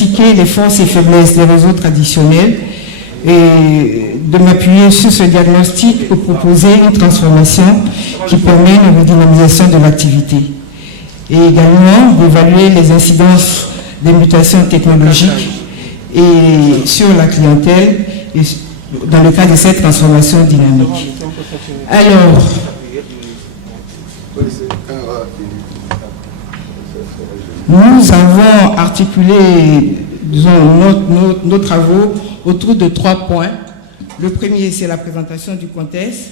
diagnostiquer les forces et faiblesses des réseaux traditionnels et de m'appuyer sur ce diagnostic pour proposer une transformation qui permet une redynamisation de l'activité. Et également d'évaluer les incidences des mutations technologiques et sur la clientèle et dans le cadre de cette transformation dynamique. Alors, nous avons articulé, disons, nos travaux autour de 3 points. Le premier, c'est la présentation du contexte.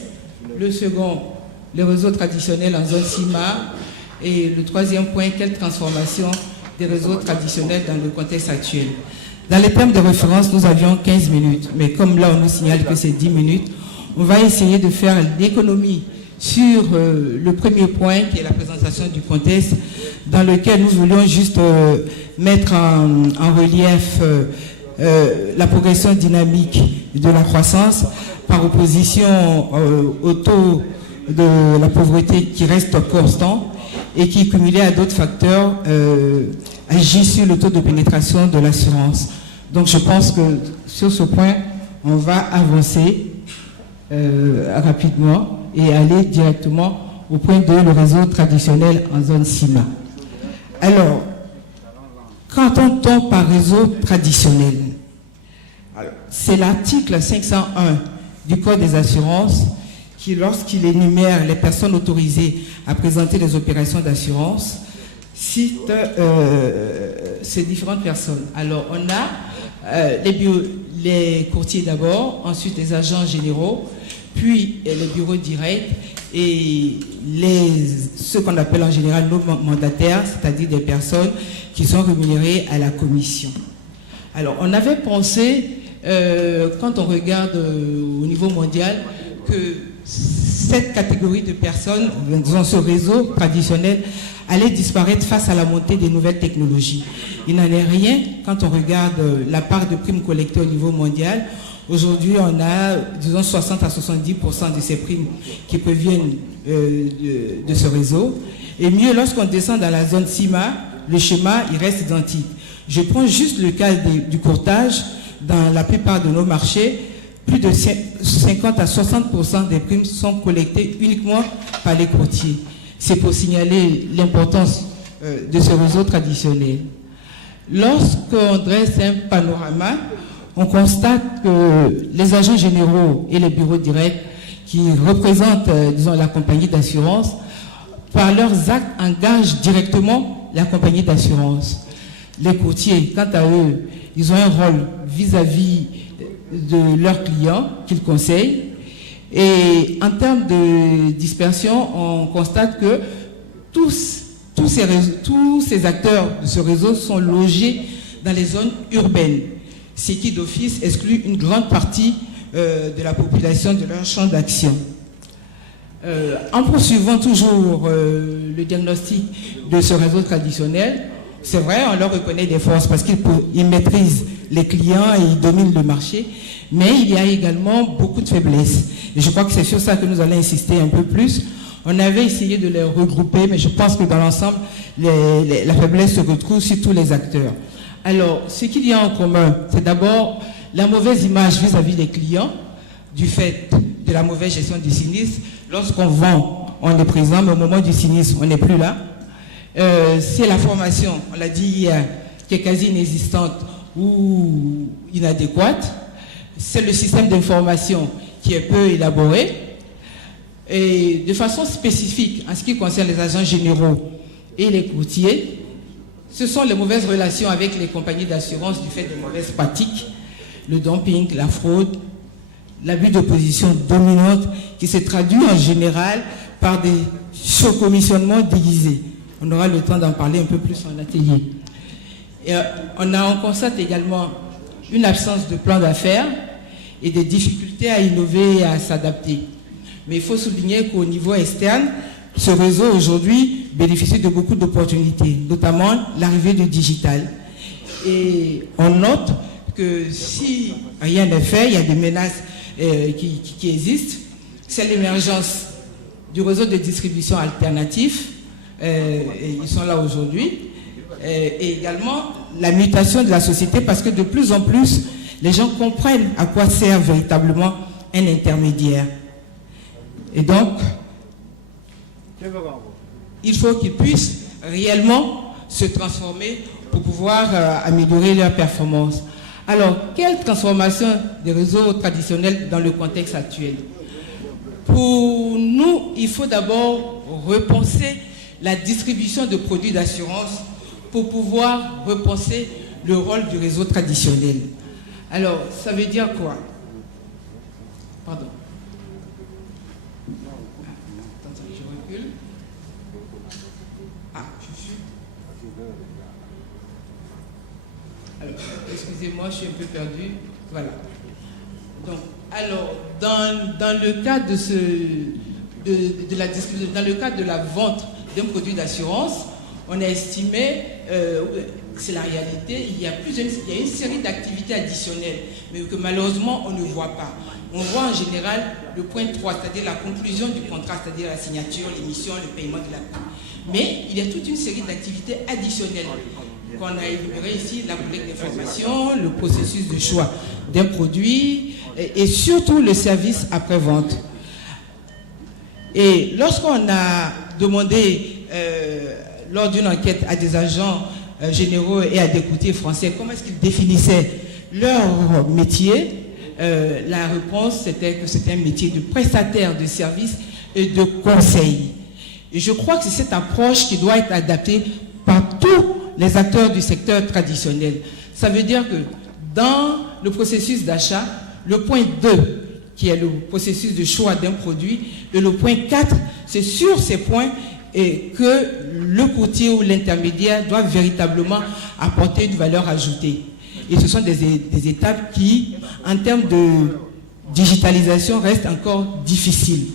Le second, les réseaux traditionnels en zone CIMA. Et le troisième point, quelle transformation des réseaux traditionnels dans le contexte actuel. Dans les termes de référence, nous avions 15 minutes. Mais comme là, on nous signale que c'est 10 minutes, on va essayer de faire l'économie sur le premier point, qui est la présentation du contexte, dans lequel nous voulions juste mettre en relief la progression dynamique de la croissance par opposition au taux de la pauvreté qui reste constant et qui, cumulé à d'autres facteurs, agit sur le taux de pénétration de l'assurance. Donc je pense que sur ce point, on va avancer rapidement et aller directement au point 2, le réseau traditionnel en zone CIMA. Alors, qu'entend-on par réseau traditionnel? C'est l'article 501 du Code des assurances qui, lorsqu'il énumère les personnes autorisées à présenter les opérations d'assurance, cite ces différentes personnes. Alors, on a les courtiers d'abord, ensuite les agents généraux, puis les bureaux directs et ceux qu'on appelle en général nos mandataires, c'est-à-dire des personnes qui sont rémunérées à la commission. Alors, on avait pensé, quand on regarde au niveau mondial, que cette catégorie de personnes, dans ce réseau traditionnel, allait disparaître face à la montée des nouvelles technologies. Il n'en est rien quand on regarde la part de primes collectées au niveau mondial. Aujourd'hui, on a, disons, 60 à 70% de ces primes qui proviennent de ce réseau. Et mieux, lorsqu'on descend dans la zone CIMA, le schéma, il reste identique. Je prends juste le cas du courtage. Dans la plupart de nos marchés, plus de 50 à 60% des primes sont collectées uniquement par les courtiers. C'est pour signaler l'importance de ce réseau traditionnel. Lorsqu'on dresse un panorama, on constate que les agents généraux et les bureaux directs qui représentent, disons, la compagnie d'assurance, par leurs actes, engagent directement la compagnie d'assurance. Les courtiers, quant à eux, ils ont un rôle vis-à-vis de leurs clients qu'ils conseillent. Et en termes de dispersion, on constate que tous ces acteurs de ce réseau sont logés dans les zones urbaines, ce qui d'office exclut une grande partie de la population de leur champ d'action. En poursuivant toujours le diagnostic de ce réseau traditionnel, c'est vrai, on leur reconnaît des forces parce qu'ils maîtrisent les clients et ils dominent le marché, mais il y a également beaucoup de faiblesses. Et je crois que c'est sur ça que nous allons insister un peu plus. On avait essayé de les regrouper, mais je pense que dans l'ensemble, la faiblesse se retrouve sur tous les acteurs. Alors, ce qu'il y a en commun, c'est d'abord la mauvaise image vis-à-vis des clients, du fait de la mauvaise gestion du sinistre. Lorsqu'on vend, on est présent, mais au moment du sinistre, on n'est plus là. C'est la formation, on l'a dit hier, qui est quasi inexistante ou inadéquate. C'est le système d'information qui est peu élaboré. Et de façon spécifique, en ce qui concerne les agents généraux et les courtiers, ce sont les mauvaises relations avec les compagnies d'assurance du fait de mauvaises pratiques, le dumping, la fraude, l'abus de position dominante qui se traduit en général par des surcommissionnements déguisés. On aura le temps d'en parler un peu plus en atelier. Et on constate également une absence de plan d'affaires et des difficultés à innover et à s'adapter. Mais il faut souligner qu'au niveau externe, ce réseau aujourd'hui bénéficie de beaucoup d'opportunités, notamment l'arrivée du digital. Et on note que si rien n'est fait, il y a des menaces qui existent. C'est l'émergence du réseau de distribution alternatif, et ils sont là aujourd'hui, et également la mutation de la société parce que de plus en plus, les gens comprennent à quoi sert véritablement un intermédiaire. Et donc, il faut qu'ils puissent réellement se transformer pour pouvoir améliorer leur performance. Alors, quelle transformation des réseaux traditionnels dans le contexte actuel? Pour nous, il faut d'abord repenser la distribution de produits d'assurance pour pouvoir repenser le rôle du réseau traditionnel. Alors, ça veut dire quoi? Pardon. Attends, je recule. Ah, je suis... Alors, excusez-moi, je suis un peu perdu. Voilà. Donc, alors, dans le cadre dans le cadre de la vente d'un produit d'assurance, on a estimé, c'est la réalité, il y a une série d'activités additionnelles, mais que malheureusement on ne voit pas. On voit en général le point 3, c'est-à-dire la conclusion du contrat, c'est-à-dire la signature, l'émission, le paiement de la prime. Mais il y a toute une série d'activités additionnelles qu'on a énumérées ici, la collecte d'informations, le processus de choix d'un produit et surtout le service après-vente. Et lorsqu'on a demandé lors d'une enquête à des agents généraux et à des courtiers français comment est-ce qu'ils définissaient leur métier, la réponse c'était que c'était un métier de prestataire de services et de conseil. Et je crois que c'est cette approche qui doit être adaptée par tous les acteurs du secteur traditionnel. Ça veut dire que dans le processus d'achat, le point 2, qui est le processus de choix d'un produit, et le point 4, c'est sur ces points et que le courtier ou l'intermédiaire doit véritablement apporter une valeur ajoutée. Et ce sont des étapes qui, en termes de digitalisation, restent encore difficiles.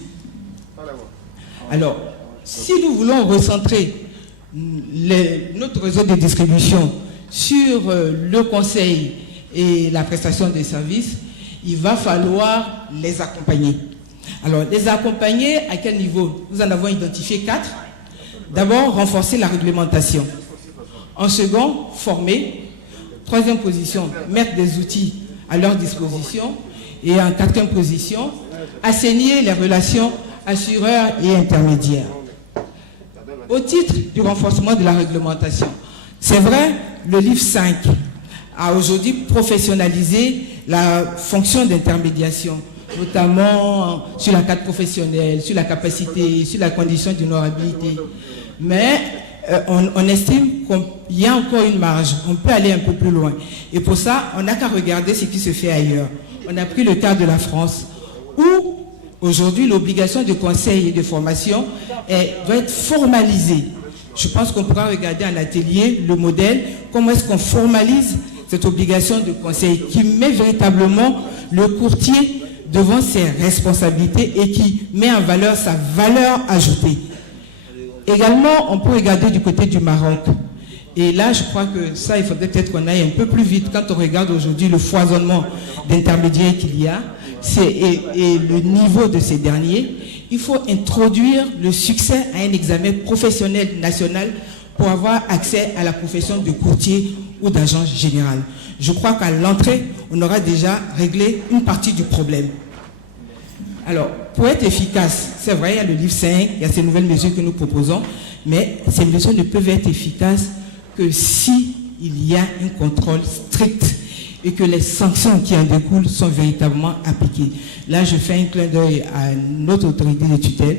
Alors, si nous voulons recentrer notre réseau de distribution sur le conseil et la prestation des services, il va falloir les accompagner. Alors, les accompagner à quel niveau? Nous en avons identifié 4. D'abord, renforcer la réglementation. En second, former. Troisième position, mettre des outils à leur disposition. Et en quatrième position, assainir les relations assureurs et intermédiaires. Au titre du renforcement de la réglementation, c'est vrai, le livre 5 a aujourd'hui professionnalisé la fonction d'intermédiation, notamment sur la carte professionnelle, sur la capacité, sur la condition d'honorabilité. Mais on estime qu'il y a encore une marge, on peut aller un peu plus loin. Et pour ça, on n'a qu'à regarder ce qui se fait ailleurs. On a pris le cas de la France, où aujourd'hui l'obligation de conseil et de formation doit être formalisée. Je pense qu'on pourra regarder en atelier le modèle, comment est-ce qu'on formalise cette obligation de conseil qui met véritablement le courtier devant ses responsabilités et qui met en valeur sa valeur ajoutée. Également, on peut regarder du côté du Maroc. Et là, je crois que ça, il faudrait peut-être qu'on aille un peu plus vite quand on regarde aujourd'hui le foisonnement d'intermédiaires qu'il y a et le niveau de ces derniers. Il faut introduire le succès à un examen professionnel national pour avoir accès à la profession de courtier ou d'agent général. Je crois qu'à l'entrée, on aura déjà réglé une partie du problème. Alors, pour être efficace, c'est vrai, il y a le livre 5, il y a ces nouvelles mesures que nous proposons, mais ces mesures ne peuvent être efficaces que si il y a un contrôle strict et que les sanctions qui en découlent sont véritablement appliquées. Là, je fais un clin d'œil à notre autorité de tutelle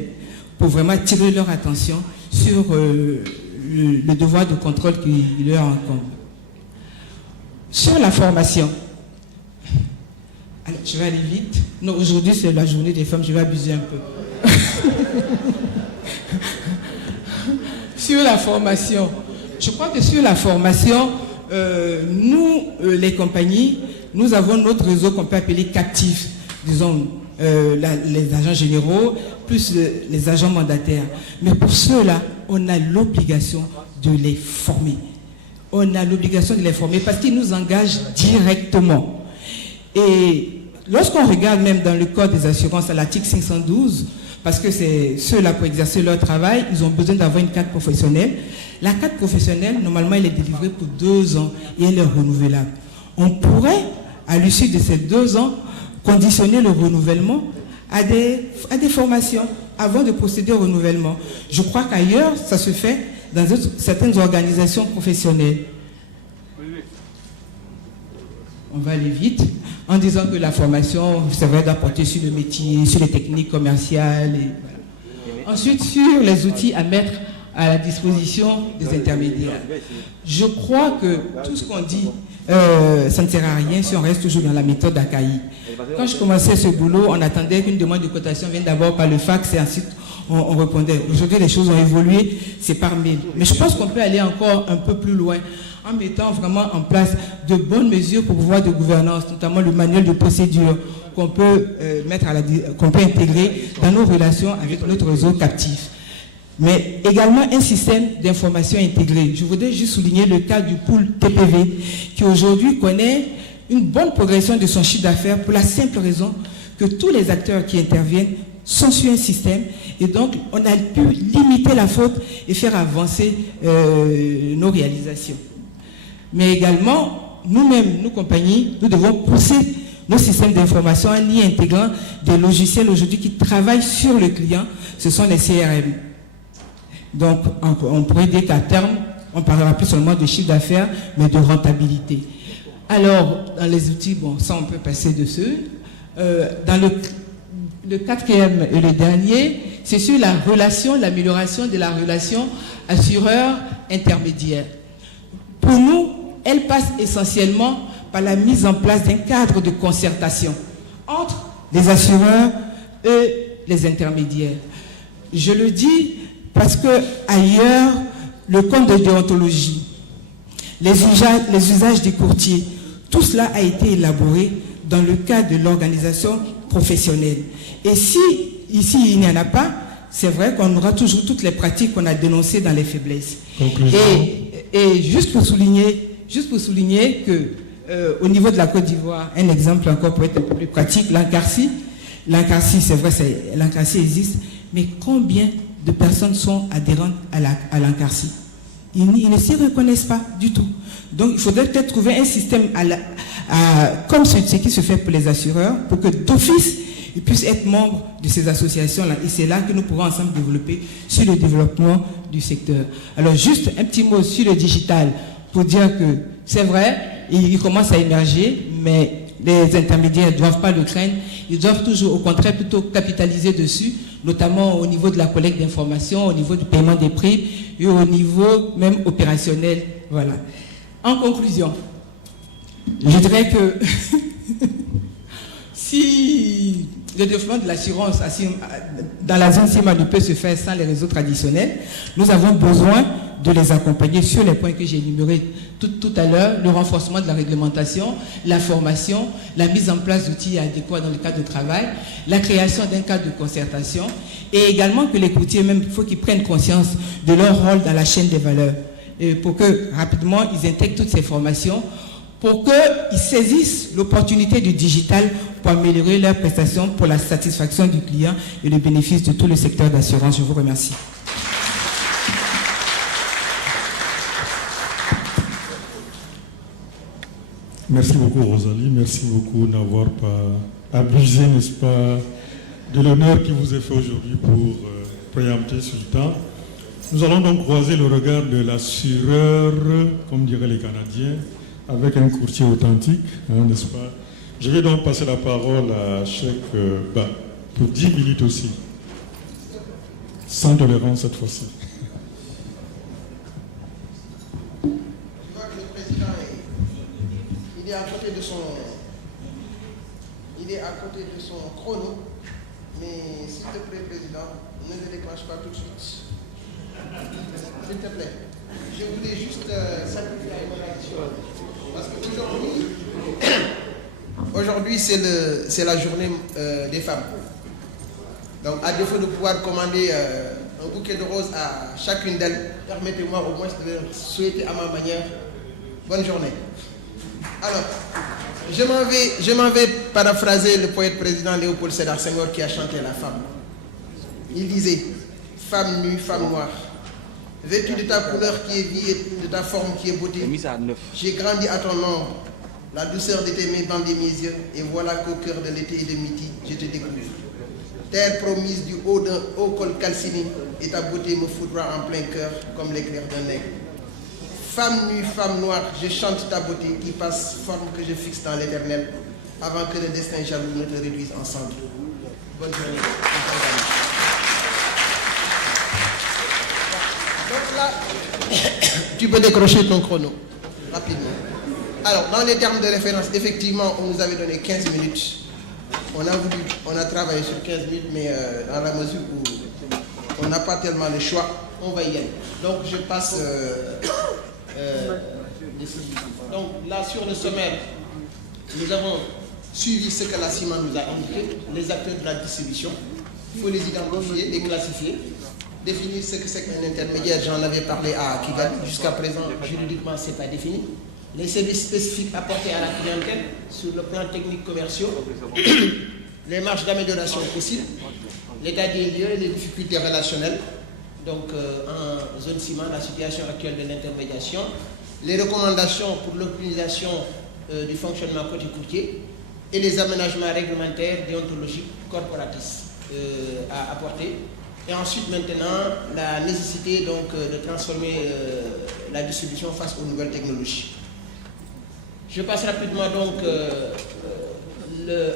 pour vraiment attirer leur attention sur le devoir de contrôle qui leur incombe. Sur la formation, alors, je vais aller vite. Non, aujourd'hui, c'est la journée des femmes, je vais abuser un peu. Sur la formation, je crois que sur la formation, nous, les compagnies, nous avons notre réseau qu'on peut appeler captif, disons, les agents généraux, plus les agents mandataires. Mais pour ceux-là, on a l'obligation de les former. On a l'obligation de les former parce qu'ils nous engagent directement. Et lorsqu'on regarde même dans le Code des assurances à l'article 512, parce que c'est ceux-là pour exercer leur travail, ils ont besoin d'avoir une carte professionnelle. La carte professionnelle, normalement, elle est délivrée pour 2 ans et elle est renouvelable. On pourrait, à l'issue de ces 2 ans, conditionner le renouvellement à des formations avant de procéder au renouvellement. Je crois qu'ailleurs, ça se fait dans certaines organisations professionnelles. On va aller vite en disant que la formation, c'est vrai, doit porter sur le métier, sur les techniques commerciales. Et voilà. Ensuite, sur les outils à mettre à la disposition des intermédiaires. Je crois que tout ce qu'on dit, ça ne sert à rien si on reste toujours dans la méthode d'Acaï. Quand je commençais ce boulot, on attendait qu'une demande de cotation vienne d'abord par le fax et ensuite on répondait. Aujourd'hui, les choses ont évolué, c'est par mail. Mais je pense qu'on peut aller encore un peu plus loin en mettant vraiment en place de bonnes mesures pour pouvoir de gouvernance, notamment le manuel de procédure qu'on peut qu'on peut intégrer dans nos relations avec notre réseau captif. Mais également un système d'information intégré. Je voudrais juste souligner le cas du pool TPV qui aujourd'hui connaît une bonne progression de son chiffre d'affaires pour la simple raison que tous les acteurs qui interviennent sont sur un système et donc on a pu limiter la faute et faire avancer nos réalisations. Mais également, nous-mêmes, nos compagnies, nous devons pousser nos systèmes d'information en y intégrant des logiciels aujourd'hui qui travaillent sur le client, ce sont les CRM. Donc, on pourrait dire qu'à terme, on ne parlera plus seulement de chiffre d'affaires, mais de rentabilité. Alors, dans les outils, bon, ça on peut passer dessus. Dans le 4e et le dernier, c'est sur l'amélioration de la relation assureur-intermédiaire. Pour nous, elle passe essentiellement par la mise en place d'un cadre de concertation entre les assureurs et les intermédiaires. Je le dis parce que ailleurs, le code de déontologie, les usages des courtiers, tout cela a été élaboré dans le cadre de l'organisation professionnelle. Et si ici il n'y en a pas, c'est vrai qu'on aura toujours toutes les pratiques qu'on a dénoncées dans les faiblesses. Et juste pour souligner que au niveau de la Côte d'Ivoire, un exemple encore pour être un peu plus pratique, l'Ancarci, c'est vrai, l'Ancarci existe, mais combien de personnes sont adhérentes à l'Ancarci? Ils ne s'y reconnaissent pas du tout. Donc il faudrait peut-être trouver un système comme ce qui se fait pour les assureurs, pour que d'office ils puissent être membres de ces associations-là. Et c'est là que nous pourrons ensemble développer sur le développement du secteur. Alors juste un petit mot sur le digital pour dire que c'est vrai, il commence à émerger, mais les intermédiaires ne doivent pas le craindre. Ils doivent toujours, au contraire, plutôt capitaliser dessus, notamment au niveau de la collecte d'informations, au niveau du paiement des prix et au niveau même opérationnel. Voilà. En conclusion, je dirais que si le développement de l'assurance dans la zone CIMA ne peut se faire sans les réseaux traditionnels, nous avons besoin de les accompagner sur les points que j'ai énumérés tout à l'heure, le renforcement de la réglementation, la formation, la mise en place d'outils adéquats dans le cadre de travail, la création d'un cadre de concertation et également que les courtiers, même, il faut qu'ils prennent conscience de leur rôle dans la chaîne des valeurs et pour que rapidement ils intègrent toutes ces formations pour qu'ils saisissent l'opportunité du digital pour améliorer leurs prestations pour la satisfaction du client et le bénéfice de tout le secteur d'assurance. Je vous remercie. Merci beaucoup Rosalie, merci beaucoup d'avoir pas abusé, n'est-ce pas, de l'honneur qui vous est fait aujourd'hui pour préempter sur le temps. Nous allons donc croiser le regard de l'assureur, comme diraient les Canadiens, avec un courtier authentique, hein, n'est-ce pas? Je vais donc passer la parole à Cheikh Ba pour 10 minutes aussi. Sans tolérance cette fois-ci. Je vois que le président il est à côté de son chrono, mais s'il te plaît, président, ne le déclenche pas tout de suite. S'il te plaît. Je voulais juste sacrifier une réaction. Parce qu'aujourd'hui, c'est la journée des femmes. Donc, à défaut de pouvoir commander un bouquet de roses à chacune d'elles, permettez-moi au moins de leur souhaiter à ma manière bonne journée. Alors, je m'en vais paraphraser le poète président Léopold Sédar Senghor qui a chanté la femme. Il disait, femme nue, femme noire, vêtue de ta couleur qui est vie et de ta forme qui est beauté, j'ai grandi à ton ombre, la douceur de tes mains bandait mes yeux, et voilà qu'au cœur de l'été et de midi, je te découvre. Terre promise du haut d'un haut col calciné, et ta beauté me foudroie en plein cœur comme l'éclair d'un aigle. Femme nue, femme noire, je chante ta beauté qui passe forme que je fixe dans l'éternel, avant que le destin jaloux ne te réduise en cendres. Bonne journée. Donc là, tu peux décrocher ton chrono rapidement. Alors, dans les termes de référence, effectivement, on nous avait donné 15 minutes. On a travaillé sur 15 minutes, mais dans la mesure où on n'a pas tellement le choix, on va y aller. Donc, je passe... donc là, sur le sommaire, nous avons suivi ce que la CIMA nous a indiqué, les acteurs de la distribution. Il faut les identifier, les classifier, définir ce que c'est qu'un intermédiaire. J'en avais parlé à Kigali. Jusqu'à présent, juridiquement, ce n'est pas défini. Les services spécifiques apportés à la clientèle sur le plan technique commercial, les marges d'amélioration possibles, l'état des lieux et les difficultés relationnelles. Donc, en zone CIMA, la situation actuelle de l'intermédiation, les recommandations pour l'optimisation du fonctionnement côté courtier et les aménagements réglementaires, déontologiques, corporatistes à apporter. Et ensuite, maintenant, la nécessité donc, de transformer la distribution face aux nouvelles technologies. Je passe rapidement donc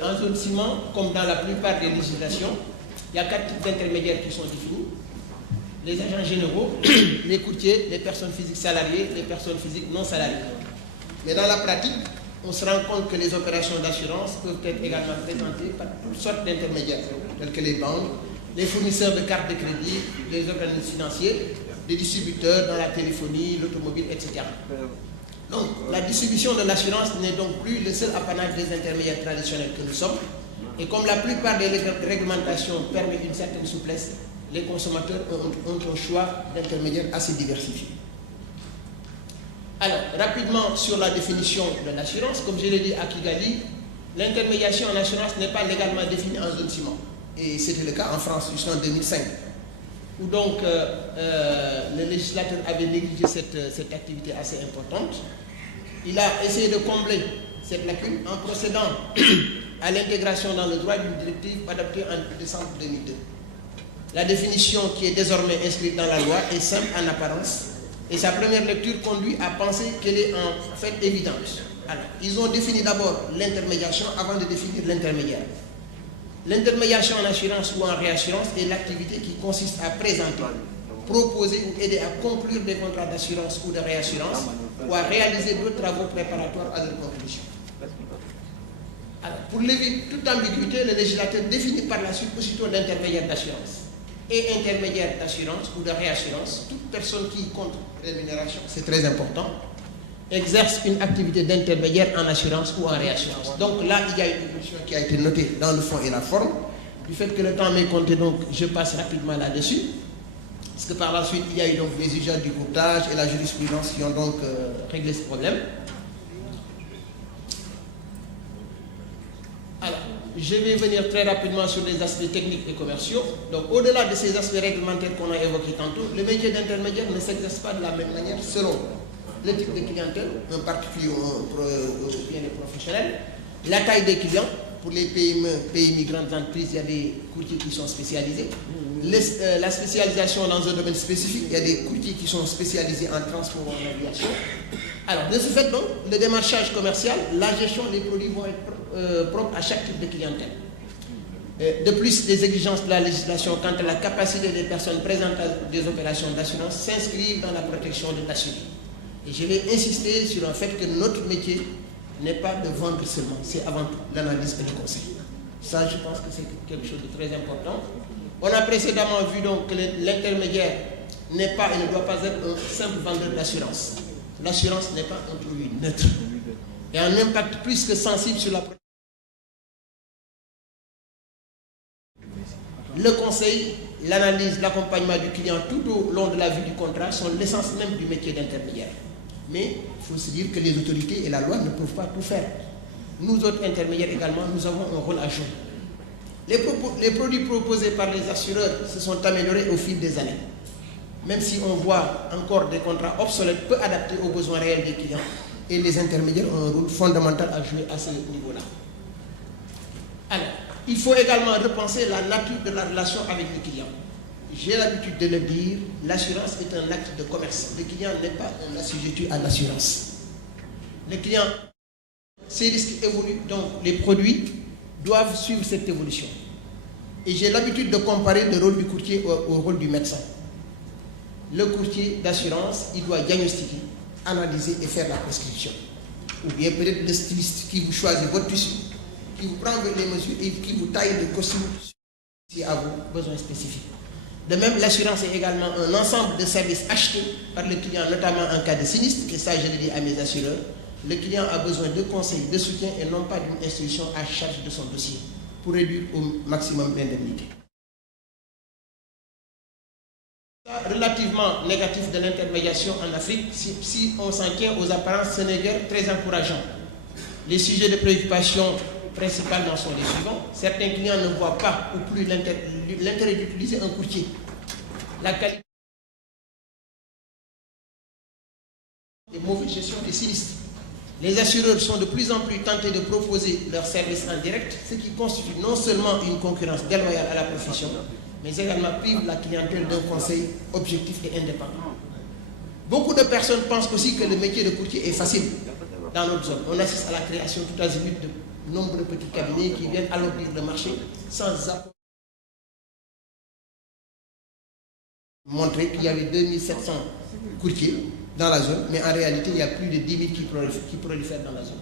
en zone ciment, comme dans la plupart des législations, il y a 4 types d'intermédiaires qui sont définis. Les agents généraux, les courtiers, les personnes physiques salariées, les personnes physiques non salariées. Mais dans la pratique, on se rend compte que les opérations d'assurance peuvent être également présentées par toutes sortes d'intermédiaires, tels que les banques, les fournisseurs de cartes de crédit, les organismes financiers, les distributeurs dans la téléphonie, l'automobile, etc. Donc, la distribution de l'assurance n'est donc plus le seul apanage des intermédiaires traditionnels que nous sommes. Et comme la plupart des réglementations permettent une certaine souplesse, les consommateurs ont un choix d'intermédiaires assez diversifié. Alors, rapidement sur la définition de l'assurance, comme je l'ai dit à Kigali, l'intermédiation en assurance n'est pas légalement définie en zone ciment. Et c'était le cas en France jusqu'en 2005, où donc le législateur avait négligé cette activité assez importante. Il a essayé de combler cette lacune en procédant à l'intégration dans le droit d'une directive adoptée en décembre 2002. La définition qui est désormais inscrite dans la loi est simple en apparence et sa première lecture conduit à penser qu'elle est en fait évidente. Alors, ils ont défini d'abord l'intermédiation avant de définir l'intermédiaire. L'intermédiation en assurance ou en réassurance est l'activité qui consiste à présenter, proposer ou aider à conclure des contrats d'assurance ou de réassurance ou à réaliser d'autres travaux préparatoires à leur conclusion. Alors, pour lever toute ambiguïté, le législateur définit par la suite aussitôt l'intermédiaire d'assurance. Et intermédiaire d'assurance ou de réassurance, toute personne qui compte rémunération, c'est très important, exerce une activité d'intermédiaire en assurance ou en réassurance. Donc là, il y a une évolution qui a été notée dans le fond et la forme. Du fait que le temps m'est compté, donc je passe rapidement là-dessus. Parce que par la suite, il y a eu donc les usages du courtage et la jurisprudence qui ont donc réglé ce problème. Alors, je vais venir très rapidement sur les aspects techniques et commerciaux. Donc, au-delà de ces aspects réglementaires qu'on a évoqués tantôt, le métier d'intermédiaire ne s'exerce pas de la même manière selon le type de clientèle, un particulier ou bien les professionnels, la taille des clients. Pour les PME, PMI, grandes entreprises, il y a des courtiers qui sont spécialisés. La spécialisation dans un domaine spécifique, il y a des courtiers qui sont spécialisés en transport ou en aviation. Alors, de ce fait, donc, le démarchage commercial, la gestion des produits vont être propres à chaque type de clientèle. De plus, les exigences de la législation quant à la capacité des personnes présentes à des opérations d'assurance s'inscrivent dans la protection de l'assuré. Et je vais insister sur le fait que notre métier n'est pas de vendre seulement, c'est avant tout l'analyse et le conseil. Ça, je pense que c'est quelque chose de très important. On a précédemment vu donc que l'intermédiaire n'est pas et ne doit pas être un simple vendeur d'assurance. L'assurance n'est pas un produit neutre et a un impact plus que sensible sur la protection. Le conseil, l'analyse, l'accompagnement du client tout au long de la vie du contrat sont l'essence même du métier d'intermédiaire. Mais il faut se dire que les autorités et la loi ne peuvent pas tout faire. Nous autres intermédiaires également, nous avons un rôle à jouer. Les produits proposés par les assureurs se sont améliorés au fil des années. Même si on voit encore des contrats obsolètes peu adaptés aux besoins réels des clients, et les intermédiaires ont un rôle fondamental à jouer à ce niveau-là. Alors, il faut également repenser la nature de la relation avec le client. J'ai l'habitude de le dire, l'assurance est un acte de commerce. Le client n'est pas un assujetti à l'assurance. Le client, ces risques évoluent, donc les produits doivent suivre cette évolution. Et j'ai l'habitude de comparer le rôle du courtier au rôle du médecin. Le courtier d'assurance, il doit diagnostiquer, analyser et faire la prescription. Ou bien peut-être le styliste qui vous choisit votre tissu, qui vous prend les mesures et qui vous taille le costume à vos besoins spécifiques. De même, l'assurance est également un ensemble de services achetés par le client, notamment en cas de sinistre, et ça je le dis à mes assureurs. Le client a besoin de conseils, de soutien et non pas d'une instruction à charge de son dossier pour réduire au maximum l'indemnité. Relativement négatif de l'intermédiation en Afrique, si on s'en tient aux apparences, ce n'est guère très encourageant. Les sujets de préoccupation principalement sont les suivants. Certains clients ne voient pas ou plus l'intérêt d'utiliser un courtier. La qualité et mauvaise gestion des sinistres. Les assureurs sont de plus en plus tentés de proposer leurs services en direct, ce qui constitue non seulement une concurrence déloyale à la profession, mais également prive la clientèle d'un conseil objectif et indépendant. Beaucoup de personnes pensent aussi que le métier de courtier est facile dans notre zone. On assiste à la création tout azimut de nombreux petits cabinets qui viennent alourdir le marché sans apport. Montrer qu'il y avait 2700 courtiers dans la zone, mais en réalité, il y a plus de 10 000 qui prolifèrent dans la zone.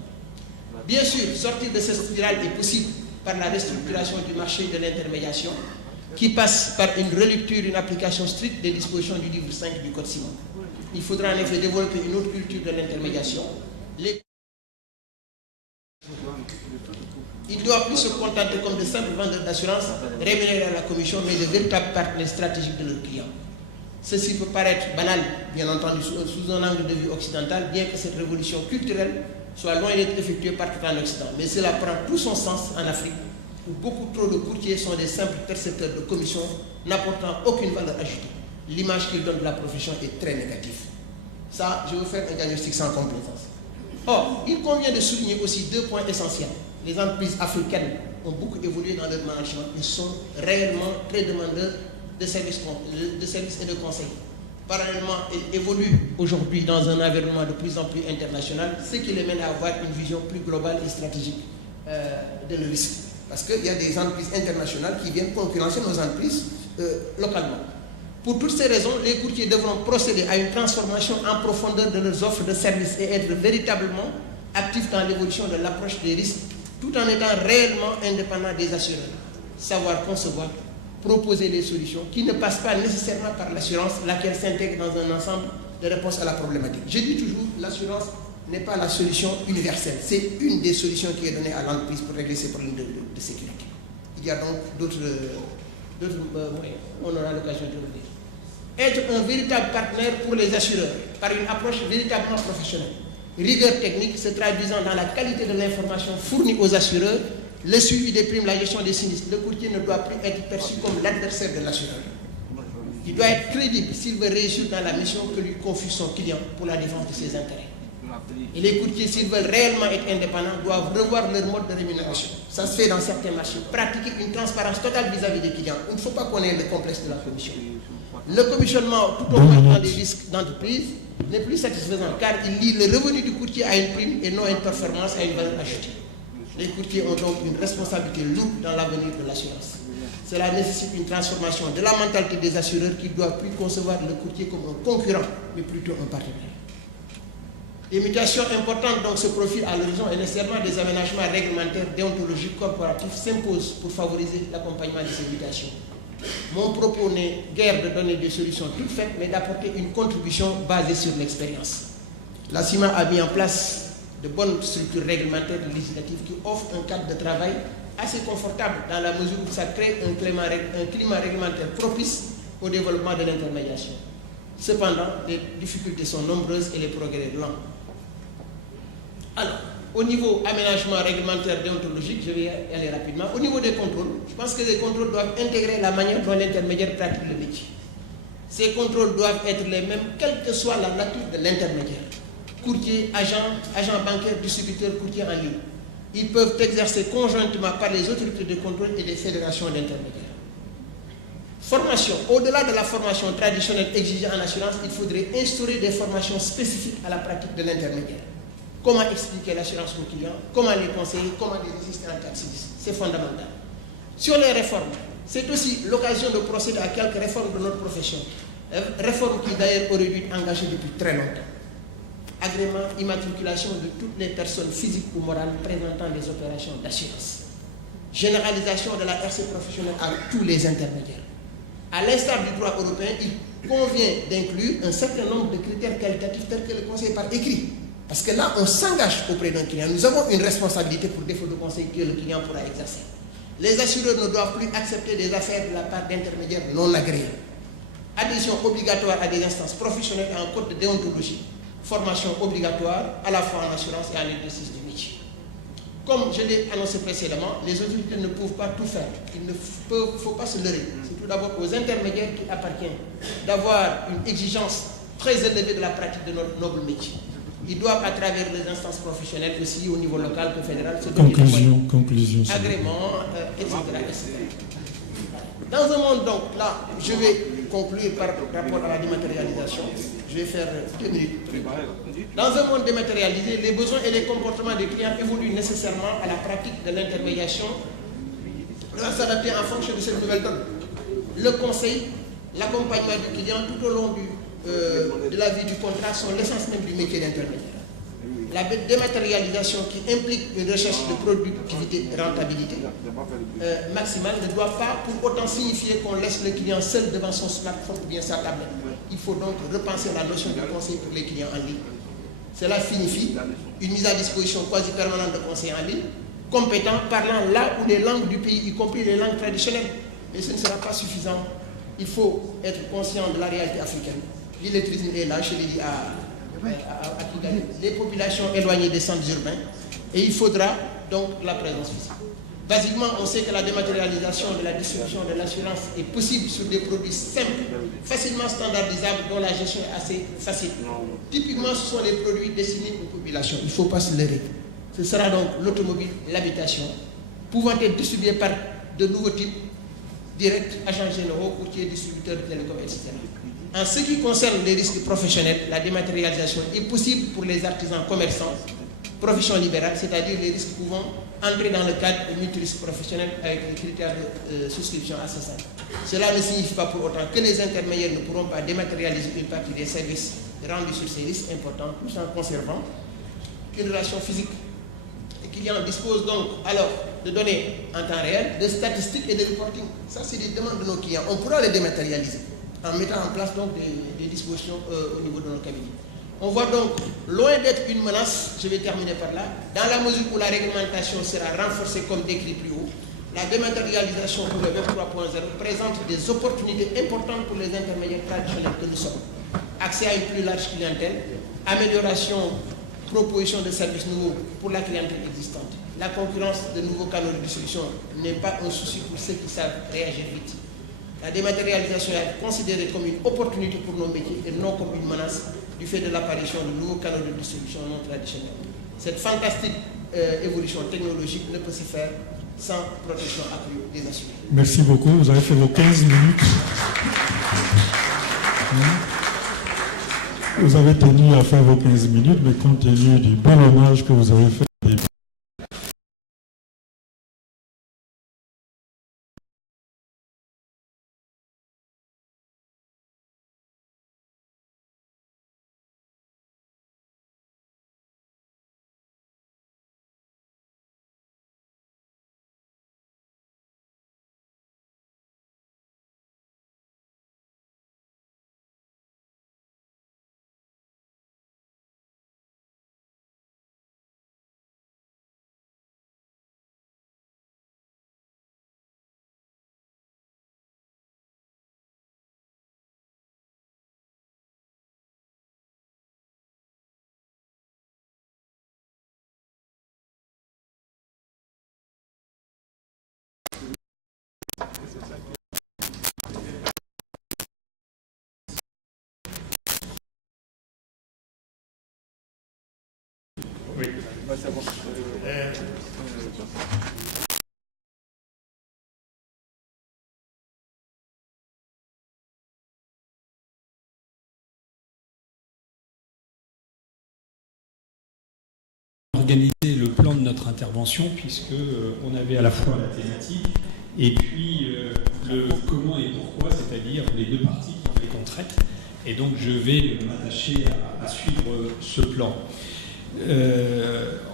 Bien sûr, sortir de cette spirale est possible par la restructuration du marché de l'intermédiation, qui passe par une relecture, une application stricte des dispositions du livre 5 du Code civil. Il faudra en effet développer une autre culture de l'intermédiation. Il ne doit plus se contenter comme de simples vendeurs d'assurance rémunérés à la commission, mais de véritables partenaires stratégiques de leurs clients. Ceci peut paraître banal, bien entendu, sous un angle de vue occidental, bien que cette révolution culturelle soit loin d'être effectuée partout en Occident. Mais cela prend tout son sens en Afrique, où beaucoup trop de courtiers sont des simples percepteurs de commissions n'apportant aucune valeur ajoutée. L'image qu'ils donnent de la profession est très négative. Ça, je veux faire un diagnostic sans complaisance. Or, il convient de souligner aussi deux points essentiels. Les entreprises africaines ont beaucoup évolué dans leur management et sont réellement très demandeurs de services et de conseils. Parallèlement, elles évoluent aujourd'hui dans un environnement de plus en plus international, ce qui les mène à avoir une vision plus globale et stratégique de le risque. Parce qu'il y a des entreprises internationales qui viennent concurrencer nos entreprises localement. Pour toutes ces raisons, les courtiers devront procéder à une transformation en profondeur de leurs offres de services et être véritablement actifs dans l'évolution de l'approche des risques, tout en étant réellement indépendants des assureurs. Savoir concevoir, proposer des solutions qui ne passent pas nécessairement par l'assurance, laquelle s'intègre dans un ensemble de réponses à la problématique. Je dis toujours, l'assurance n'est pas la solution universelle. C'est une des solutions qui est donnée à l'entreprise pour régler ses problèmes de sécurité. Il y a donc d'autres moyens. On aura l'occasion de le dire. Être un véritable partenaire pour les assureurs par une approche véritablement professionnelle. Rigueur technique se traduisant dans la qualité de l'information fournie aux assureurs, le suivi des primes, la gestion des sinistres. Le courtier ne doit plus être perçu comme l'adversaire de l'assureur. Il doit être crédible s'il veut réussir dans la mission que lui confie son client pour la défense de ses intérêts. Et les courtiers, s'ils veulent réellement être indépendants, doivent revoir leur mode de rémunération. Ça se fait dans certains marchés. Pratiquer une transparence totale vis-à-vis des clients. Il ne faut pas qu'on ait le complexe de la commission. Le commissionnement tout au moins dans les risques d'entreprise n'est plus satisfaisant car il lie le revenu du courtier à une prime et non à une performance, à une valeur ajoutée. Les courtiers ont donc une responsabilité lourde dans l'avenir de l'assurance. Cela nécessite une transformation de la mentalité des assureurs qui doivent plus concevoir le courtier comme un concurrent, mais plutôt un partenaire. Des mutations importantes donc se profilent à l'horizon et nécessairement des aménagements réglementaires, déontologiques, corporatifs s'imposent pour favoriser l'accompagnement de ces mutations. Mon propos n'est guère de donner des solutions toutes faites, mais d'apporter une contribution basée sur l'expérience. La CIMA a mis en place de bonnes structures réglementaires et législatives qui offrent un cadre de travail assez confortable dans la mesure où ça crée un climat réglementaire propice au développement de l'intermédiation. Cependant, les difficultés sont nombreuses et les progrès lents. Alors, au niveau aménagement réglementaire déontologique, je vais y aller rapidement. Au niveau des contrôles, je pense que les contrôles doivent intégrer la manière dont l'intermédiaire pratique le métier. Ces contrôles doivent être les mêmes, quelle que soit la nature de l'intermédiaire. Courtier, agent bancaire, distributeur, courtier en ligne. Ils peuvent exercer conjointement par les autorités de contrôle et les fédérations d'intermédiaires. Formation. Au-delà de la formation traditionnelle exigée en assurance, il faudrait instaurer des formations spécifiques à la pratique de l'intermédiaire. Comment expliquer l'assurance aux clients, comment les conseiller, comment les assister en cas de sinistre. C'est fondamental. Sur les réformes, c'est aussi l'occasion de procéder à quelques réformes de notre profession. Réformes qui d'ailleurs auraient dû être engagées depuis très longtemps. Agrément, immatriculation de toutes les personnes physiques ou morales présentant des opérations d'assurance. Généralisation de la RC professionnelle à tous les intermédiaires. À l'instar du droit européen, il convient d'inclure un certain nombre de critères qualitatifs tels que le conseil par écrit. Parce que là, on s'engage auprès d'un client. Nous avons une responsabilité pour défaut de conseil que le client pourra exercer. Les assureurs ne doivent plus accepter des affaires de la part d'intermédiaires non agréés. Adhésion obligatoire à des instances professionnelles et un code de déontologie. Formation obligatoire à la fois en assurance et en exercice du métier. Comme je l'ai annoncé précédemment, les autorités ne peuvent pas tout faire. Il ne faut pas se leurrer. C'est tout d'abord aux intermédiaires qu'il appartient d'avoir une exigence très élevée de la pratique de notre noble métier. Ils doivent, à travers les instances professionnelles, aussi au niveau local que fédéral, se donner conclusion, agrément, etc., etc. Dans un monde, donc, là, je vais conclure par rapport à la dématérialisation. Je vais faire 2 minutes. Dans un monde dématérialisé, les besoins et les comportements des clients évoluent nécessairement à la pratique de l'intermédiation. On doit s'adapter en fonction de cette nouvelle donne. Le conseil, l'accompagnement du client tout au long de la vie du contrat sont l'essence même du métier d'intermédiaire. La dématérialisation qui implique une recherche de productivité et rentabilité maximale ne doit pas pour autant signifier qu'on laisse le client seul devant son smartphone ou bien sa tablette. Il faut donc repenser la notion de conseil pour les clients en ligne. Cela signifie une mise à disposition quasi permanente de conseils en ligne, compétents, parlant là où les langues du pays, y compris les langues traditionnelles. Mais ce ne sera pas suffisant. Il faut être conscient de la réalité africaine. L'illettrisme est là, je l'ai dit à Kigali, les populations éloignées des centres urbains, et il faudra donc la présence physique. Basiquement, on sait que la dématérialisation de la distribution de l'assurance est possible sur des produits simples, facilement standardisables, dont la gestion est assez facile. Typiquement, ce sont les produits destinés aux populations. Il ne faut pas se leurrer. Ce sera donc l'automobile, l'habitation, pouvant être distribués par de nouveaux types, directs, agents généraux, courtiers, distributeurs de télécom, etc. En ce qui concerne les risques professionnels, la dématérialisation est possible pour les artisans commerçants, profession libérale, c'est-à-dire les risques pouvant entrer dans le cadre de multirisques professionnels avec les critères de souscription à ce stade. Cela ne signifie pas pour autant que les intermédiaires ne pourront pas dématérialiser une partie des services rendus sur ces risques importants, tout en conservant une relation physique. Les clients disposent donc alors de données en temps réel, de statistiques et de reporting. Ça, c'est des demandes de nos clients. On pourra les dématérialiser en mettant en place donc des dispositions au niveau de nos cabinets. On voit donc, loin d'être une menace, je vais terminer par là, dans la mesure où la réglementation sera renforcée comme décrit plus haut, la dématérialisation pour le Web 3.0 présente des opportunités importantes pour les intermédiaires traditionnels que nous sommes. Accès à une plus large clientèle, amélioration, proposition de services nouveaux pour la clientèle existante. La concurrence de nouveaux canaux de distribution n'est pas un souci pour ceux qui savent réagir vite. La dématérialisation est considérée comme une opportunité pour nos métiers et non comme une menace du fait de l'apparition de nouveaux canaux de distribution non traditionnels. Cette fantastique évolution technologique ne peut se faire sans protection accrue des assurés. Merci beaucoup. Vous avez fait vos 15 minutes. Vous avez tenu à faire vos 15 minutes, mais compte tenu du bon hommage que vous avez fait, Oui. Organiser le plan de notre intervention puisque on avait à la fois la thématique et puis le comment et pourquoi, c'est-à-dire les deux parties qu'il fallait qu'on traite. Et donc je vais m'attacher à suivre ce plan.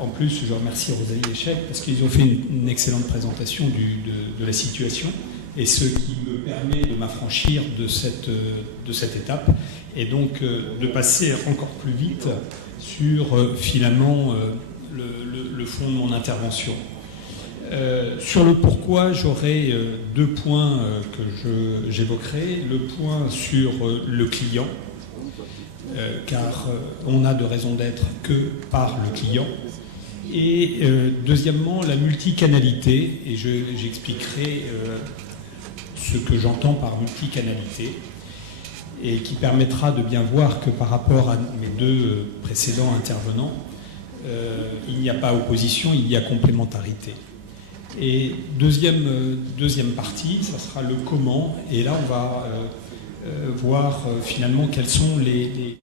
En plus, je remercie Rosalie et Chèque parce qu'ils ont fait une excellente présentation de la situation, et ce qui me permet de m'affranchir de cette étape et donc de passer encore plus vite sur finalement le fond de mon intervention. Sur le pourquoi, j'aurai deux points que j'évoquerai. Le point sur le client, car on n'a de raison d'être que par le client. Et deuxièmement, la multicanalité, et j'expliquerai ce que j'entends par multicanalité, et qui permettra de bien voir que par rapport à mes deux précédents intervenants, il n'y a pas opposition, il y a complémentarité. Et deuxième partie, ça sera le comment, et là on va voir finalement quels sont les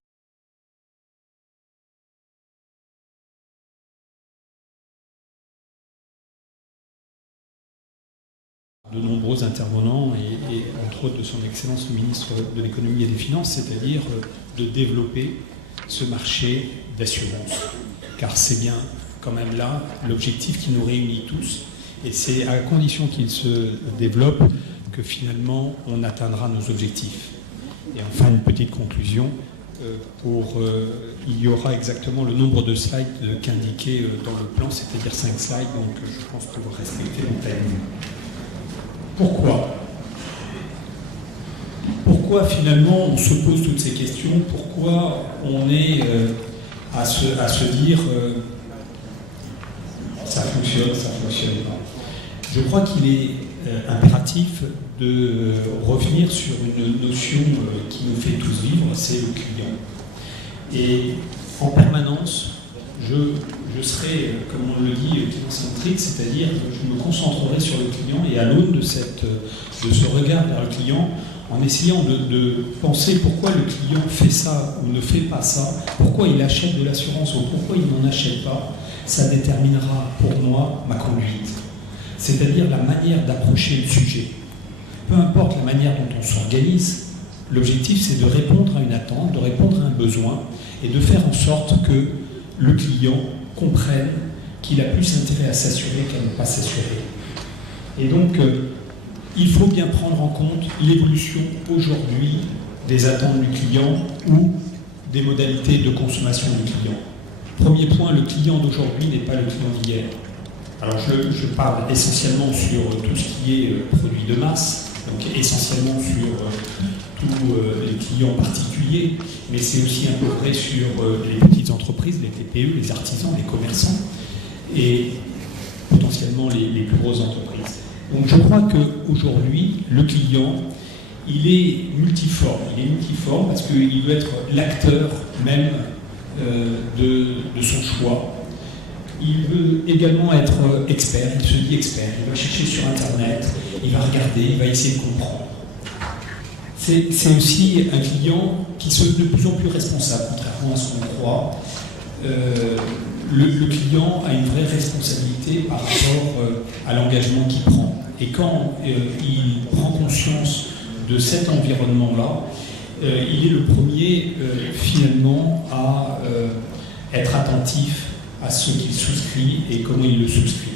de nombreux intervenants et entre autres de son Excellence le ministre de l'économie et des finances, c'est-à-dire de développer ce marché d'assurance. Car c'est bien quand même là l'objectif qui nous réunit tous, et c'est à condition qu'il se développe que finalement on atteindra nos objectifs. Et enfin une petite conclusion, il y aura exactement le nombre de slides qu'indiqué dans le plan, c'est-à-dire 5 slides, donc je pense pouvoir respecter le timing. Pourquoi finalement on se pose toutes ces questions? Pourquoi on est à se dire ça fonctionne pas? Je crois qu'il est impératif de revenir sur une notion qui nous fait tous vivre, c'est le client. Et en permanence, je serai, comme on le dit, client-centrique, c'est-à-dire que je me concentrerai sur le client et à l'aune de ce regard vers le client, en essayant de penser pourquoi le client fait ça ou ne fait pas ça, pourquoi il achète de l'assurance ou pourquoi il n'en achète pas, ça déterminera pour moi ma conduite. C'est-à-dire la manière d'approcher le sujet. Peu importe la manière dont on s'organise, l'objectif c'est de répondre à une attente, de répondre à un besoin et de faire en sorte que le client comprenne qu'il a plus intérêt à s'assurer qu'à ne pas s'assurer. Et donc, il faut bien prendre en compte l'évolution aujourd'hui des attentes du client ou des modalités de consommation du client. Premier point, le client d'aujourd'hui n'est pas le client d'hier. Alors je parle essentiellement sur tout ce qui est produits de masse, donc essentiellement sur tous les clients particuliers, mais c'est aussi un peu vrai sur les petites entreprises, les TPE, les artisans, les commerçants et potentiellement les plus grosses entreprises. Donc je crois qu'aujourd'hui, le client, il est multiforme. Il est multiforme parce qu'il veut être l'acteur même de son choix. Il veut également être expert, il se dit expert, il va chercher sur Internet, il va regarder, il va essayer de comprendre. C'est aussi un client qui se de plus en plus responsable, contrairement à ce qu'on croit. Le client a une vraie responsabilité par rapport à l'engagement qu'il prend. Et quand il prend conscience de cet environnement-là, il est le premier finalement à être attentif à ce qu'il souscrit et comment il le souscrit.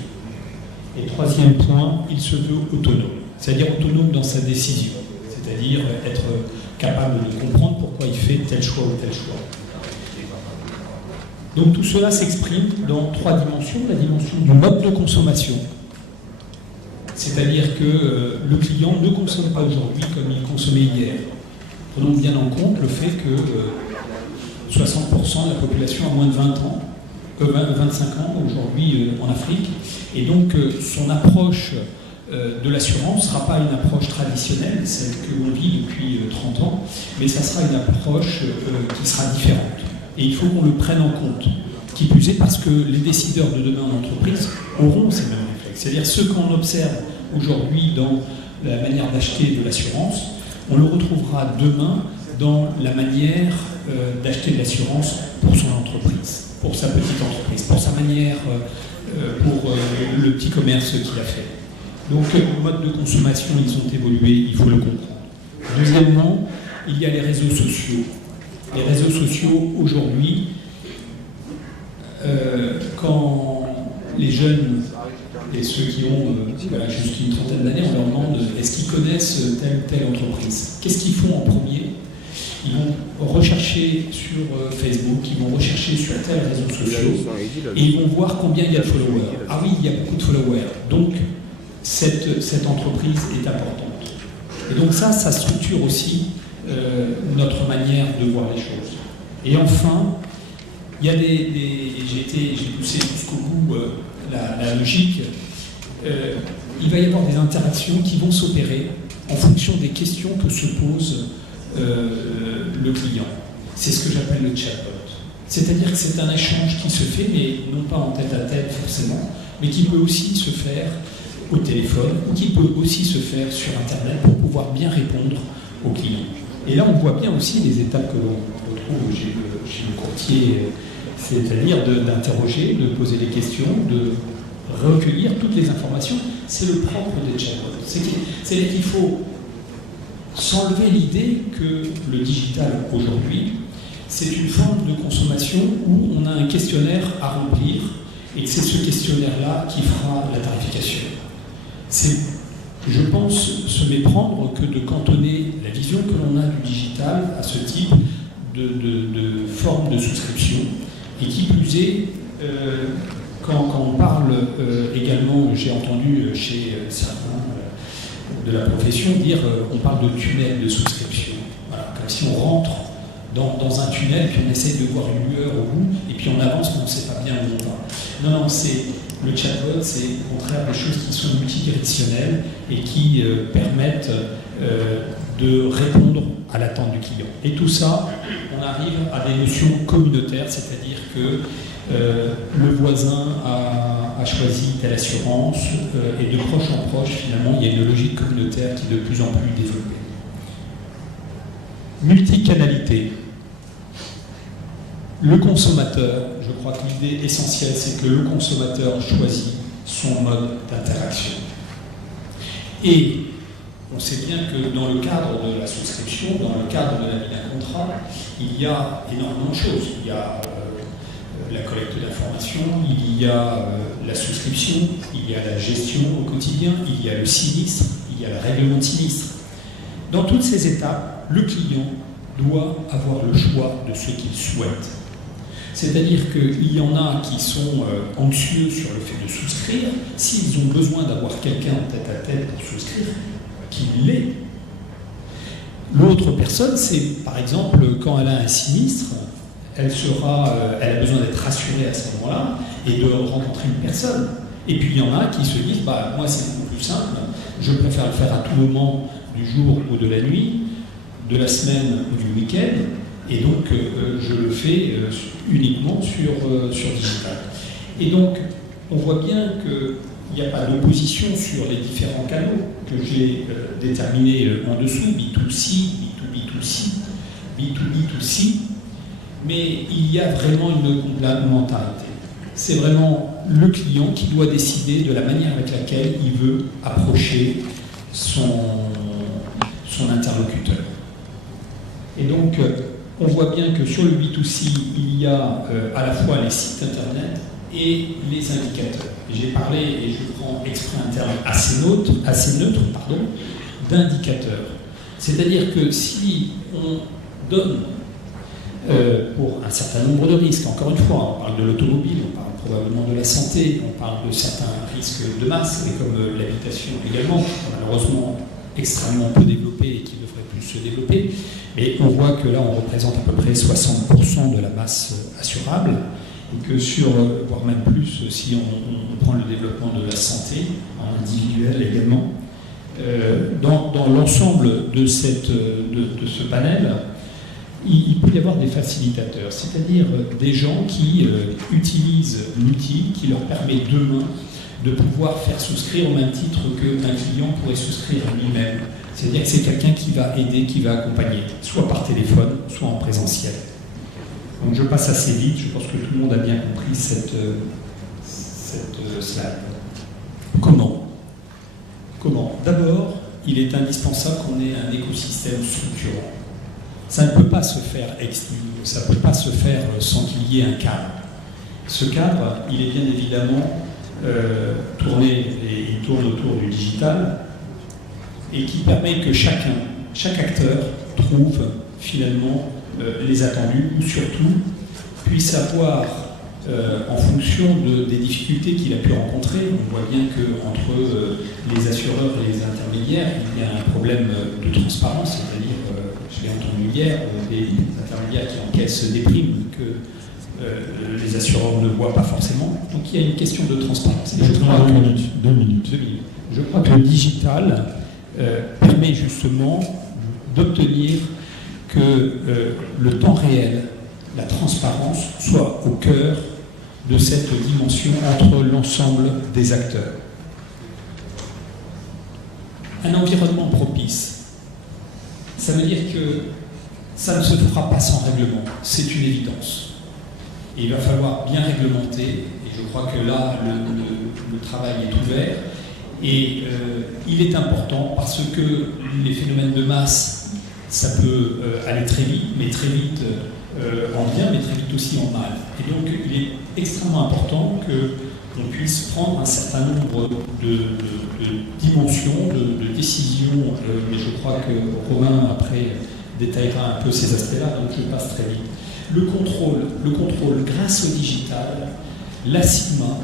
Et troisième point, il se veut autonome, c'est-à-dire autonome dans sa décision, c'est-à-dire être capable de comprendre pourquoi il fait tel choix ou tel choix. Donc tout cela s'exprime dans trois dimensions. La dimension du mode de consommation, c'est-à-dire que le client ne consomme pas aujourd'hui comme il consommait hier. Prenons bien en compte le fait que 60% de la population a moins de 25 ans aujourd'hui en Afrique, et donc son approche de l'assurance ne sera pas une approche traditionnelle, celle que l'on vit depuis 30 ans, mais ça sera une approche qui sera différente. Et il faut qu'on le prenne en compte. Qui plus est parce que les décideurs de demain en entreprise auront ces mêmes réflexes. C'est-à-dire ce qu'on observe aujourd'hui dans la manière d'acheter de l'assurance, on le retrouvera demain dans la manière d'acheter de l'assurance pour son entreprise, pour sa petite entreprise, pour sa manière, pour le petit commerce qu'il a fait. Donc les modes de consommation, ils ont évolué, il faut le comprendre. Deuxièmement, il y a les réseaux sociaux. Les réseaux sociaux, aujourd'hui, quand les jeunes et ceux qui ont juste une trentaine d'années, on leur demande est-ce qu'ils connaissent telle ou telle entreprise. Qu'est-ce qu'ils font en premier? Ils vont rechercher sur Facebook, ils vont rechercher sur tel réseau social et ils vont voir combien il y a de followers. Ah oui, il y a beaucoup de followers. Donc, cette entreprise est importante. Et donc ça structure aussi notre manière de voir les choses. Et enfin, il y a j'ai poussé jusqu'au bout la logique. Il va y avoir des interactions qui vont s'opérer en fonction des questions que se pose le client. C'est ce que j'appelle le chatbot. C'est-à-dire que c'est un échange qui se fait, mais non pas en tête-à-tête forcément, mais qui peut aussi se faire au téléphone, ou qui peut aussi se faire sur Internet pour pouvoir bien répondre aux clients. Et là, on voit bien aussi les étapes que l'on retrouve chez le courtier, c'est-à-dire d'interroger, de poser des questions, de recueillir toutes les informations. C'est le propre des chatbots. C'est-à-dire qu'il faut s'enlever l'idée que le digital aujourd'hui, c'est une forme de consommation où on a un questionnaire à remplir et que c'est ce questionnaire-là qui fera la tarification. C'est, je pense, se méprendre que de cantonner la vision que l'on a du digital à ce type de forme de souscription. Et qui plus est, quand on parle également, j'ai entendu chez certains de la profession dire on parle de tunnel de souscription. Voilà, comme si on rentre dans un tunnel, puis on essaye de voir une lueur au bout, et puis on avance, mais on ne sait pas bien où on va. Non, le chatbot, c'est au contraire des choses qui sont multidirectionnelles et qui permettent de répondre à l'attente du client. Et tout ça, on arrive à des notions communautaires, c'est-à-dire que le voisin a choisi telle assurance, et de proche en proche, finalement, il y a une logique communautaire qui est de plus en plus développée. Multicanalité. Le consommateur, je crois que l'idée essentielle, c'est que le consommateur choisit son mode d'interaction. Et on sait bien que dans le cadre de la souscription, dans le cadre de la vie d'un contrat, il y a énormément de choses. Il y a la collecte d'informations, il y a la souscription, il y a la gestion au quotidien, il y a le sinistre, il y a le règlement de sinistre. Dans toutes ces étapes, le client doit avoir le choix de ce qu'il souhaite. C'est-à-dire qu'il y en a qui sont anxieux sur le fait de souscrire. S'ils ont besoin d'avoir quelqu'un en tête-à-tête pour souscrire, qu'il l'ait. L'autre personne, c'est par exemple quand elle a un sinistre, elle a besoin d'être rassurée à ce moment-là et de rencontrer une personne. Et puis il y en a qui se disent moi c'est beaucoup plus simple, je préfère le faire à tout moment du jour ou de la nuit, de la semaine ou du week-end, et donc je le fais uniquement sur digital. Et donc on voit bien qu'il n'y a pas d'opposition sur les différents canaux que j'ai déterminés en dessous, B2C, B2B2C, B2B2C, mais il y a vraiment une complémentarité. C'est vraiment le client qui doit décider de la manière avec laquelle il veut approcher son interlocuteur. Et donc, on voit bien que sur le B2C, il y a à la fois les sites internet et les indicateurs. J'ai parlé, et je prends exprès un terme assez neutre, d'indicateurs. C'est-à-dire que si on donne pour un certain nombre de risques, encore une fois, on parle de l'automobile, on parle probablement de la santé, on parle de certains risques de masse, mais comme l'habitation également, malheureusement extrêmement peu développé et qui devrait plus se développer, mais on voit que là on représente à peu près 60% de la masse assurable, et que voire même plus, si on prend le développement de la santé, individuelle également, dans l'ensemble de ce panel, il peut y avoir des facilitateurs, c'est-à-dire des gens qui utilisent l'outil qui leur permet demain de pouvoir faire souscrire au même titre qu'un client pourrait souscrire lui-même. C'est-à-dire que c'est quelqu'un qui va aider, qui va accompagner, soit par téléphone, soit en présentiel. Donc je passe assez vite, je pense que tout le monde a bien compris cette slide. Comment ? D'abord, il est indispensable qu'on ait un écosystème structurant. Ça ne peut pas se faire ex nihilo, ça ne peut pas se faire sans qu'il y ait un cadre. Ce cadre, il est bien évidemment tourné, et il tourne autour du digital, et qui permet que chaque acteur trouve finalement les attendus, ou surtout puisse avoir, en fonction des difficultés qu'il a pu rencontrer, on voit bien qu'entre les assureurs et les intermédiaires, il y a un problème de transparence, c'est-à-dire, je l'ai entendu hier, des intermédiaires qui encaissent des primes que les assureurs ne voient pas forcément. Donc il y a une question de transparence. Et Deux minutes. Je crois que le digital permet justement d'obtenir que le temps réel, la transparence, soit au cœur de cette dimension entre l'ensemble des acteurs. Un environnement propice, ça veut dire que ça ne se fera pas sans règlement, c'est une évidence. Et il va falloir bien réglementer, et je crois que là, le travail est ouvert. Et il est important parce que les phénomènes de masse, ça peut aller très vite, mais très vite en bien, mais très vite aussi en mal. Et donc, il est extrêmement important qu'on puisse prendre un certain nombre de dimensions, de décisions, mais je crois que Romain, après, détaillera un peu ces aspects-là, donc je passe très vite. Le contrôle grâce au digital, la CIGMA,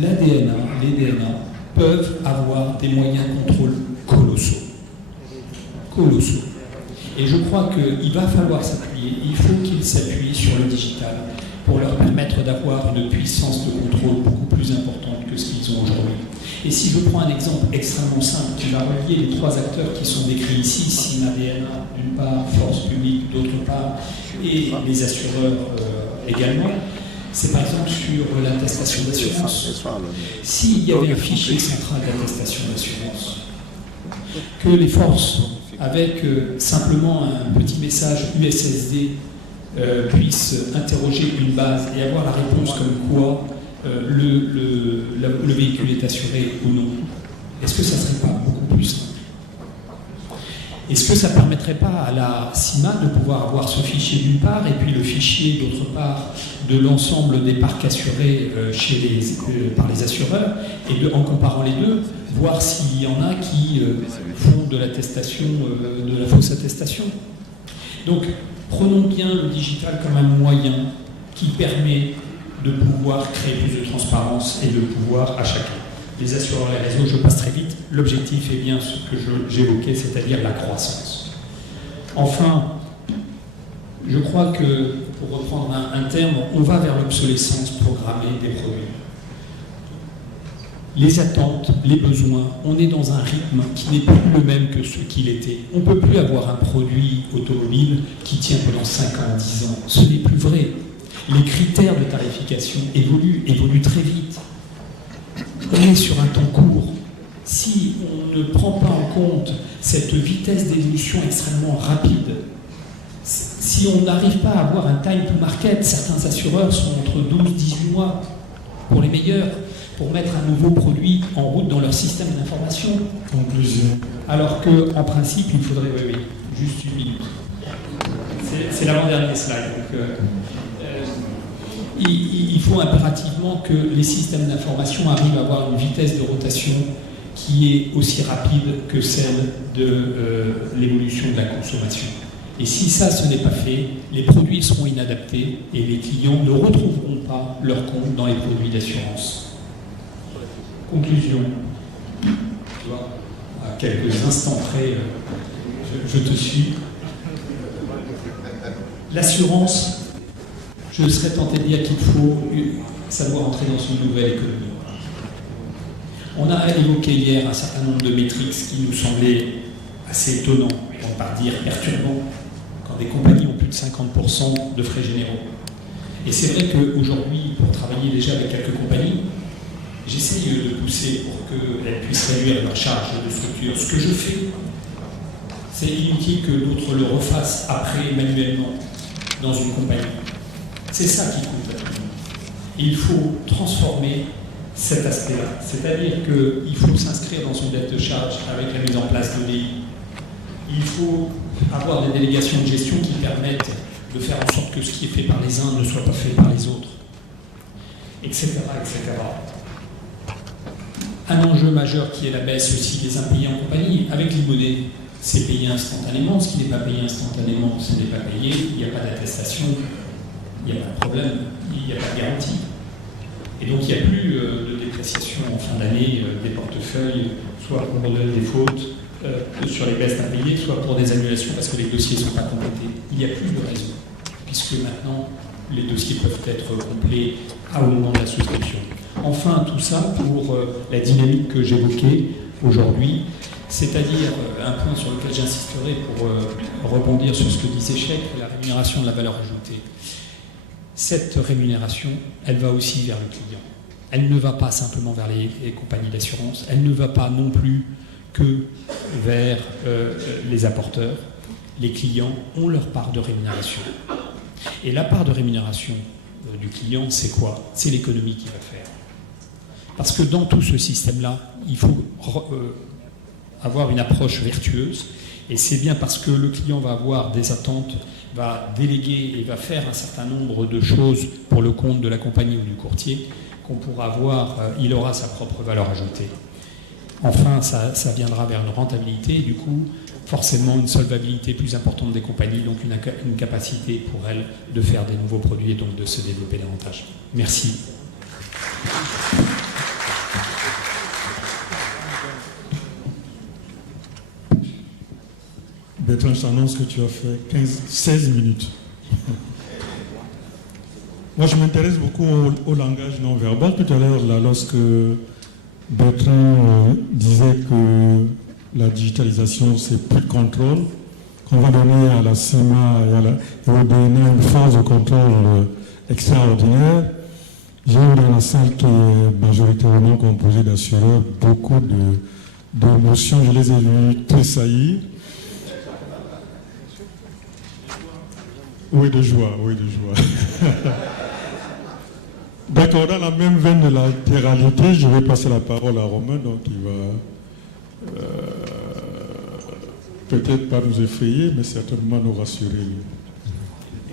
l'ADNA, les DNA, peuvent avoir des moyens de contrôle colossaux. Et je crois qu'il va falloir s'appuyer, il faut qu'ils s'appuient sur le digital pour leur permettre d'avoir une puissance de contrôle beaucoup plus importante que ce qu'ils ont aujourd'hui. Et si je prends un exemple extrêmement simple qui va relier les trois acteurs qui sont décrits ici, CIGMA, DNA d'une part, force publique d'autre part, et les assureurs également, c'est par exemple sur l'attestation d'assurance. S'il y avait un fichier central d'attestation d'assurance, que les forces, avec simplement un petit message USSD, puissent interroger une base et avoir la réponse comme quoi le véhicule est assuré ou non, est-ce que ça ne serait pas beaucoup plus simple ? Est-ce que ça ne permettrait pas à la CIMA de pouvoir avoir ce fichier d'une part et puis le fichier d'autre part de l'ensemble des parcs assurés par les assureurs et en comparant les deux, voir s'il y en a qui font de l'attestation, de la fausse attestation. Donc prenons bien le digital comme un moyen qui permet de pouvoir créer plus de transparence et de pouvoir à chacun. Les assureurs, les réseaux, je passe très vite. L'objectif est bien ce que j'évoquais, c'est-à-dire la croissance. Enfin, je crois que, pour reprendre un terme, on va vers l'obsolescence programmée des produits. Les attentes, les besoins, on est dans un rythme qui n'est plus le même que ce qu'il était. On ne peut plus avoir un produit automobile qui tient pendant 5 ans, 10 ans. Ce n'est plus vrai. Les critères de tarification évoluent très vite. On est sur un temps court. Si on ne prend pas en compte cette vitesse d'évolution extrêmement rapide, si on n'arrive pas à avoir un time to market, certains assureurs sont entre 12 et 18 mois pour les meilleurs, pour mettre un nouveau produit en route dans leur système d'information. Conclusion. Alors qu'en principe, il faudrait... Oui, juste une minute. C'est l'avant-dernier slide. Donc, il faut impérativement que les systèmes d'information arrivent à avoir une vitesse de rotation qui est aussi rapide que celle de l'évolution de la consommation. Et si ça, ce n'est pas fait, les produits seront inadaptés et les clients ne retrouveront pas leur compte dans les produits d'assurance. Conclusion. Tu vois, à quelques instants près, je te suis. L'assurance je serais tenté de dire qu'il faut savoir entrer dans une nouvelle économie. On a évoqué hier un certain nombre de métriques qui nous semblaient assez étonnants, pour ne pas dire perturbants, quand des compagnies ont plus de 50% de frais généraux. Et c'est vrai qu'aujourd'hui, pour travailler déjà avec quelques compagnies, j'essaye de pousser pour qu'elles puissent réduire leur charge de structure. Ce que je fais, c'est inutile que d'autres le refassent après manuellement dans une compagnie. C'est ça qui coûte. Il faut transformer cet aspect-là. C'est-à-dire qu'il faut s'inscrire dans son dette de charge avec la mise en place de DI. Il faut avoir des délégations de gestion qui permettent de faire en sorte que ce qui est fait par les uns ne soit pas fait par les autres, etc., etc. Un enjeu majeur qui est la baisse aussi des impayés en compagnie. Avec l'e-monnaie, c'est payé instantanément. Ce qui n'est pas payé instantanément, ce n'est pas payé. Il n'y a pas d'attestation, il n'y a pas de problème, il n'y a pas de garantie. Et donc il n'y a plus de dépréciation en fin d'année des portefeuilles, soit pour des fautes sur les baisses d'impayés, soit pour des annulations parce que les dossiers ne sont pas complétés. Il n'y a plus de raison, puisque maintenant les dossiers peuvent être complets au moment de la souscription. Enfin, tout ça pour la dynamique que j'évoquais aujourd'hui, c'est-à-dire un point sur lequel j'insisterai pour rebondir sur ce que disait Chèque, la rémunération de la valeur ajoutée. Cette rémunération, elle va aussi vers le client. Elle ne va pas simplement vers les compagnies d'assurance, elle ne va pas non plus que vers les apporteurs. Les clients ont leur part de rémunération. Et la part de rémunération du client, c'est quoi? C'est l'économie qui va faire. Parce que dans tout ce système-là, il faut avoir une approche vertueuse. Et c'est bien parce que le client va avoir des attentes, va déléguer et va faire un certain nombre de choses pour le compte de la compagnie ou du courtier qu'on pourra avoir, il aura sa propre valeur ajoutée. Enfin, ça viendra vers une rentabilité et du coup, forcément une solvabilité plus importante des compagnies, donc une capacité pour elles de faire des nouveaux produits et donc de se développer davantage. Merci. Bertrand, je t'annonce que tu as fait 16 minutes. Moi, je m'intéresse beaucoup au langage non verbal. Tout à l'heure, là, lorsque Bertrand disait que la digitalisation, c'est plus de contrôle, qu'on va donner à la CIMA et au DNA une phase de contrôle extraordinaire. J'ai eu dans la salle qui est majoritairement composée d'assureurs beaucoup d'émotions. Je les ai vus tressaillir. Oui, de joie, oui, de joie. D'accord, dans la même veine de la latéralité, je vais passer la parole à Romain, donc il va peut-être pas nous effrayer, mais certainement nous rassurer.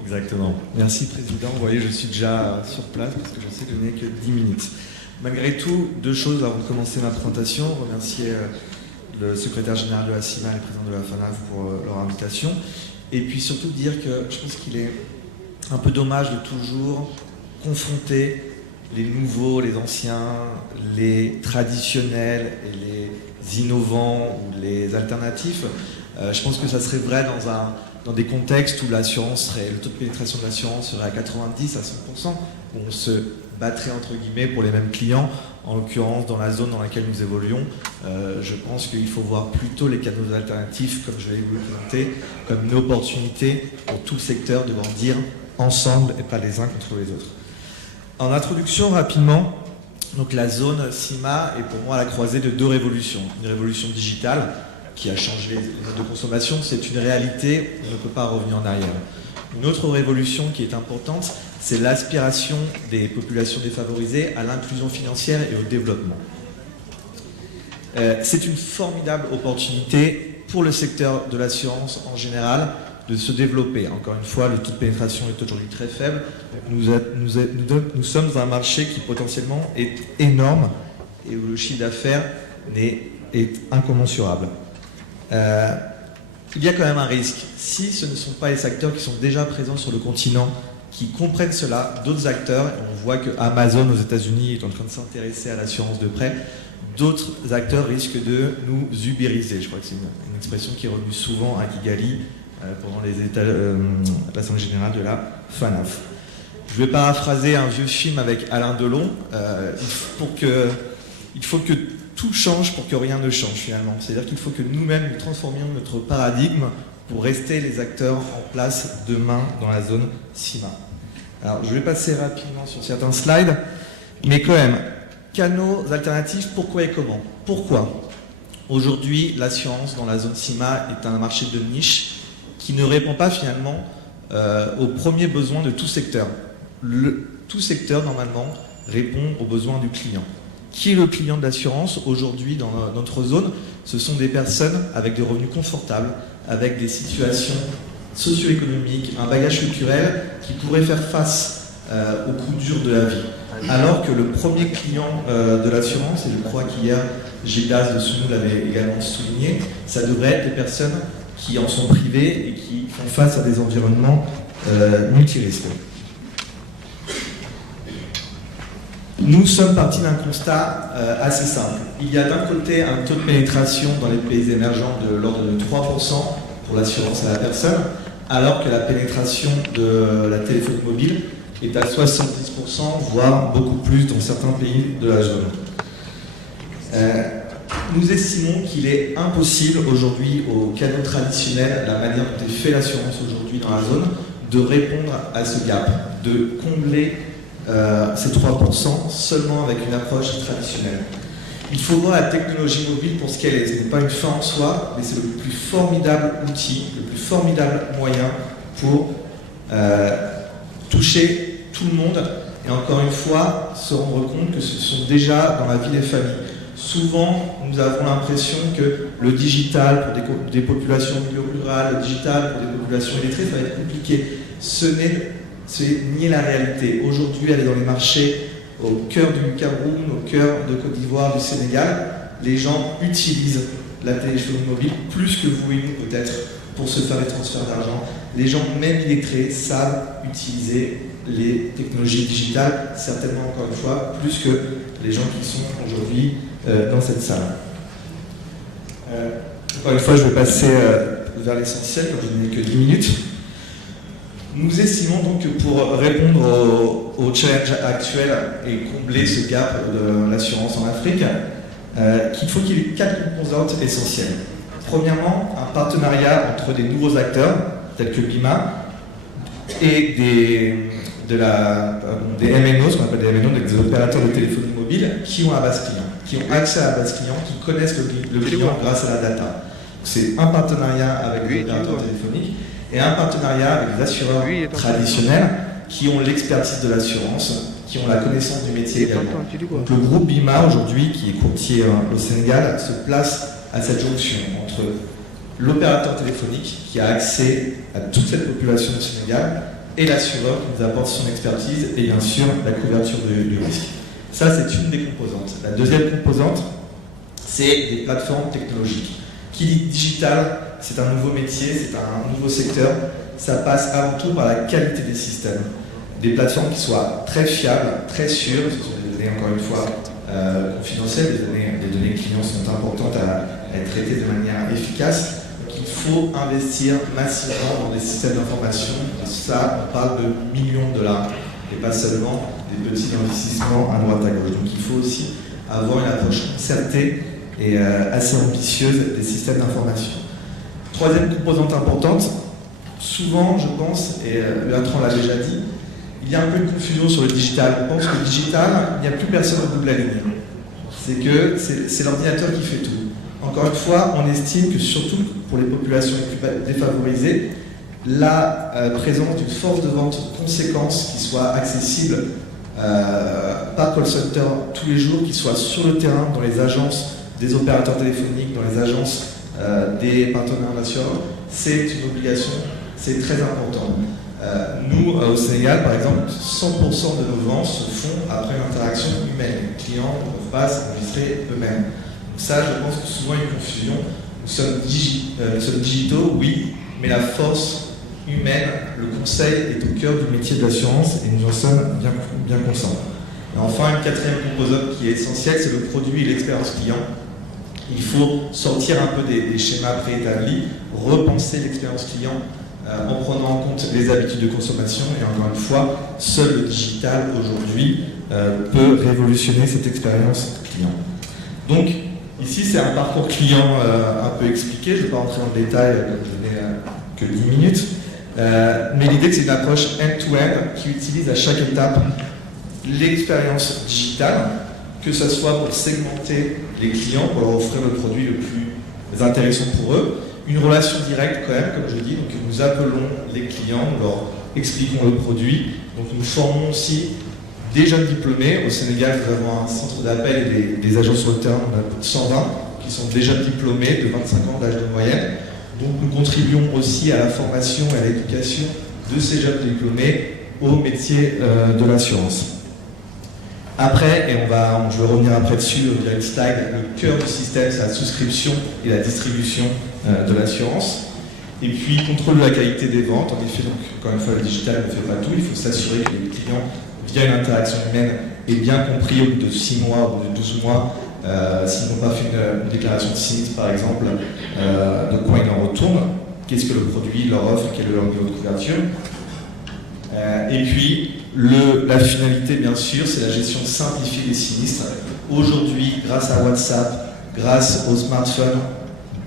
Exactement. Merci, Président. Vous voyez, je suis déjà sur place parce que je sais que je n'ai que 10 minutes. Malgré tout, deux choses avant de commencer ma présentation. Remercier le secrétaire général de la CIMA et le président de la FANAF pour leur invitation. Et puis surtout dire que je pense qu'il est un peu dommage de toujours confronter les nouveaux, les anciens, les traditionnels et les innovants ou les alternatifs. Je pense que ça serait vrai dans des contextes où l'assurance le taux de pénétration de l'assurance serait à 90 à 100%, où on se battrait entre guillemets pour les mêmes clients. En l'occurrence, dans la zone dans laquelle nous évoluons, je pense qu'il faut voir plutôt les canaux alternatifs, comme je vais vous le présenter, comme une opportunité pour tout le secteur de grandir ensemble et pas les uns contre les autres. En introduction, rapidement, donc la zone CIMA est pour moi à la croisée de deux révolutions. Une révolution digitale qui a changé les modes de consommation, c'est une réalité, on ne peut pas revenir en arrière. Une autre révolution qui est importante, c'est l'aspiration des populations défavorisées à l'inclusion financière et au développement. C'est une formidable opportunité pour le secteur de l'assurance en général de se développer. Encore une fois, le taux de pénétration est aujourd'hui très faible. Nous sommes dans un marché qui potentiellement est énorme et où le chiffre d'affaires est incommensurable. Il y a quand même un risque. Si ce ne sont pas les acteurs qui sont déjà présents sur le continent qui comprennent cela, d'autres acteurs, et on voit que Amazon aux États-Unis est en train de s'intéresser à l'assurance de prêt, d'autres acteurs risquent de nous ubériser. Je crois que c'est une expression qui est revenue souvent à Kigali pendant l'Assemblée générale de la FANAF. Je vais paraphraser un vieux film avec Alain Delon. Il faut que tout change pour que rien ne change finalement. C'est-à-dire qu'il faut que nous-mêmes nous transformions notre paradigme pour rester les acteurs en place demain dans la zone CIMA. Alors je vais passer rapidement sur certains slides, mais quand même, canaux alternatifs, pourquoi et comment? Pourquoi? Aujourd'hui, l'assurance dans la zone CIMA est un marché de niche qui ne répond pas finalement aux premiers besoins de tout secteur. Tout secteur, normalement, répond aux besoins du client. Qui est le client de l'assurance aujourd'hui dans notre zone? Ce sont des personnes avec des revenus confortables, avec des situations socio-économiques, un bagage culturel qui pourrait faire face aux coups durs de la vie. Alors que le premier client de l'assurance, et je crois qu'hier Gildas de Sounou l'avait également souligné, ça devrait être des personnes qui en sont privées et qui font face à des environnements multirisques. Nous sommes partis d'un constat assez simple. Il y a d'un côté un taux de pénétration dans les pays émergents de l'ordre de 3% pour l'assurance à la personne, alors que la pénétration de la téléphonie mobile est à 70%, voire beaucoup plus dans certains pays de la zone. Nous estimons qu'il est impossible aujourd'hui aux canaux traditionnels, la manière dont est fait l'assurance aujourd'hui dans la zone, de répondre à ce gap, de combler ces 3% seulement avec une approche traditionnelle. Il faut voir la technologie mobile pour ce qu'elle est. Ce n'est pas une fin en soi, mais c'est le plus formidable outil, le plus formidable moyen pour toucher tout le monde et encore une fois se rendre compte que ce sont déjà dans la vie des familles. Souvent, nous avons l'impression que le digital pour des populations rurales, le digital pour des populations illettrées, ça va être compliqué. C'est nier la réalité. Aujourd'hui, aller dans les marchés au cœur du Cameroun, au cœur de Côte d'Ivoire, du Sénégal, les gens utilisent la téléphonie mobile plus que vous et nous peut-être pour se faire des transferts d'argent. Les gens, même illettrés, savent utiliser les technologies digitales, certainement encore une fois, plus que les gens qui sont aujourd'hui dans cette salle. Encore une fois, je vais passer vers l'essentiel, comme je n'ai que 10 minutes. Nous estimons donc que pour répondre au challenge actuel et combler ce gap de l'assurance en Afrique, qu'il faut qu'il y ait 4 composantes essentielles. Premièrement, un partenariat entre des nouveaux acteurs, tels que BIMA, et des MNO, ce qu'on appelle des MNO, des opérateurs de téléphonie mobile, qui ont la base client, qui ont accès à la base client, qui connaissent le client grâce à la data. C'est un partenariat avec des opérateurs téléphoniques et un partenariat avec des assureurs traditionnels qui ont l'expertise de l'assurance, qui ont la connaissance du métier également. Donc le groupe BIMA aujourd'hui, qui est courtier au Sénégal, se place à cette jonction entre l'opérateur téléphonique qui a accès à toute cette population du Sénégal et l'assureur qui nous apporte son expertise et bien sûr la couverture du risque. Ça, c'est une des composantes. La deuxième composante, c'est des plateformes technologiques. Qui dit digital, c'est un nouveau métier, c'est un nouveau secteur. Ça passe avant tout par la qualité des systèmes. Des plateformes qui soient très fiables, très sûres, ce sont des données encore une fois confidentielles, les données clients sont importantes à être traitées de manière efficace. Donc il faut investir massivement dans des systèmes d'information. Et ça, on parle de millions de dollars et pas seulement des petits investissements à droite à gauche. Donc il faut aussi avoir une approche concertée et assez ambitieuse des systèmes d'information. Troisième composante importante, souvent je pense, et Bertrand l'a déjà dit, il y a un peu de confusion sur le digital. On pense que le digital, il n'y a plus personne au bout de la ligne. C'est l'ordinateur qui fait tout. Encore une fois, on estime que surtout pour les populations les plus défavorisées, la présence d'une force de vente conséquente qui soit accessible par call center tous les jours, qui soit sur le terrain, dans les agences des opérateurs téléphoniques, dans les agences des partenaires nationaux, c'est une obligation, c'est très important. Nous, au Sénégal, par exemple, 100% de nos ventes se font après une interaction humaine. Les clients ne peuvent pas s'enregistrer eux-mêmes. Donc ça, je pense que souvent il y a une confusion. Nous sommes digitaux, oui, mais la force humaine, le conseil est au cœur du métier de l'assurance et nous en sommes bien conscients. Et enfin, une quatrième composante qui est essentielle, c'est le produit et l'expérience client. Il faut sortir un peu des schémas préétablis, repenser l'expérience client en prenant en compte les habitudes de consommation. Et encore une fois, seul le digital aujourd'hui peut révolutionner cette expérience client. Donc, ici, c'est un parcours client un peu expliqué. Je ne vais pas rentrer dans le détail, je n'ai que 10 minutes. Mais l'idée, c'est une approche end-to-end qui utilise à chaque étape l'expérience digitale, que ce soit pour segmenter les clients, pour leur offrir le produit le plus intéressant pour eux, une relation directe quand même, comme je dis, donc nous appelons les clients, nous leur expliquons le produit, donc nous formons aussi des jeunes diplômés. Au Sénégal, nous avons un centre d'appel et des agents sur le terrain, on a plus de 120 qui sont des jeunes diplômés de 25 ans d'âge de moyenne. Donc nous contribuons aussi à la formation et à l'éducation de ces jeunes diplômés au métier de l'assurance. Après, et je vais revenir après dessus, via une slide, le cœur du système, c'est la souscription et la distribution de l'assurance. Et puis, contrôle de la qualité des ventes. En effet, donc, encore une fois, le digital ne fait pas tout. Il faut s'assurer que les clients, via une interaction humaine, aient bien compris au bout de 6 mois, au bout de 12 mois, s'ils n'ont pas fait une déclaration de sinistre, par exemple, de quoi ils en retournent, qu'est-ce que le produit leur offre, quel est leur niveau de couverture. Et puis, la finalité, bien sûr, c'est la gestion simplifiée des sinistres. Aujourd'hui, grâce à WhatsApp, grâce au smartphone,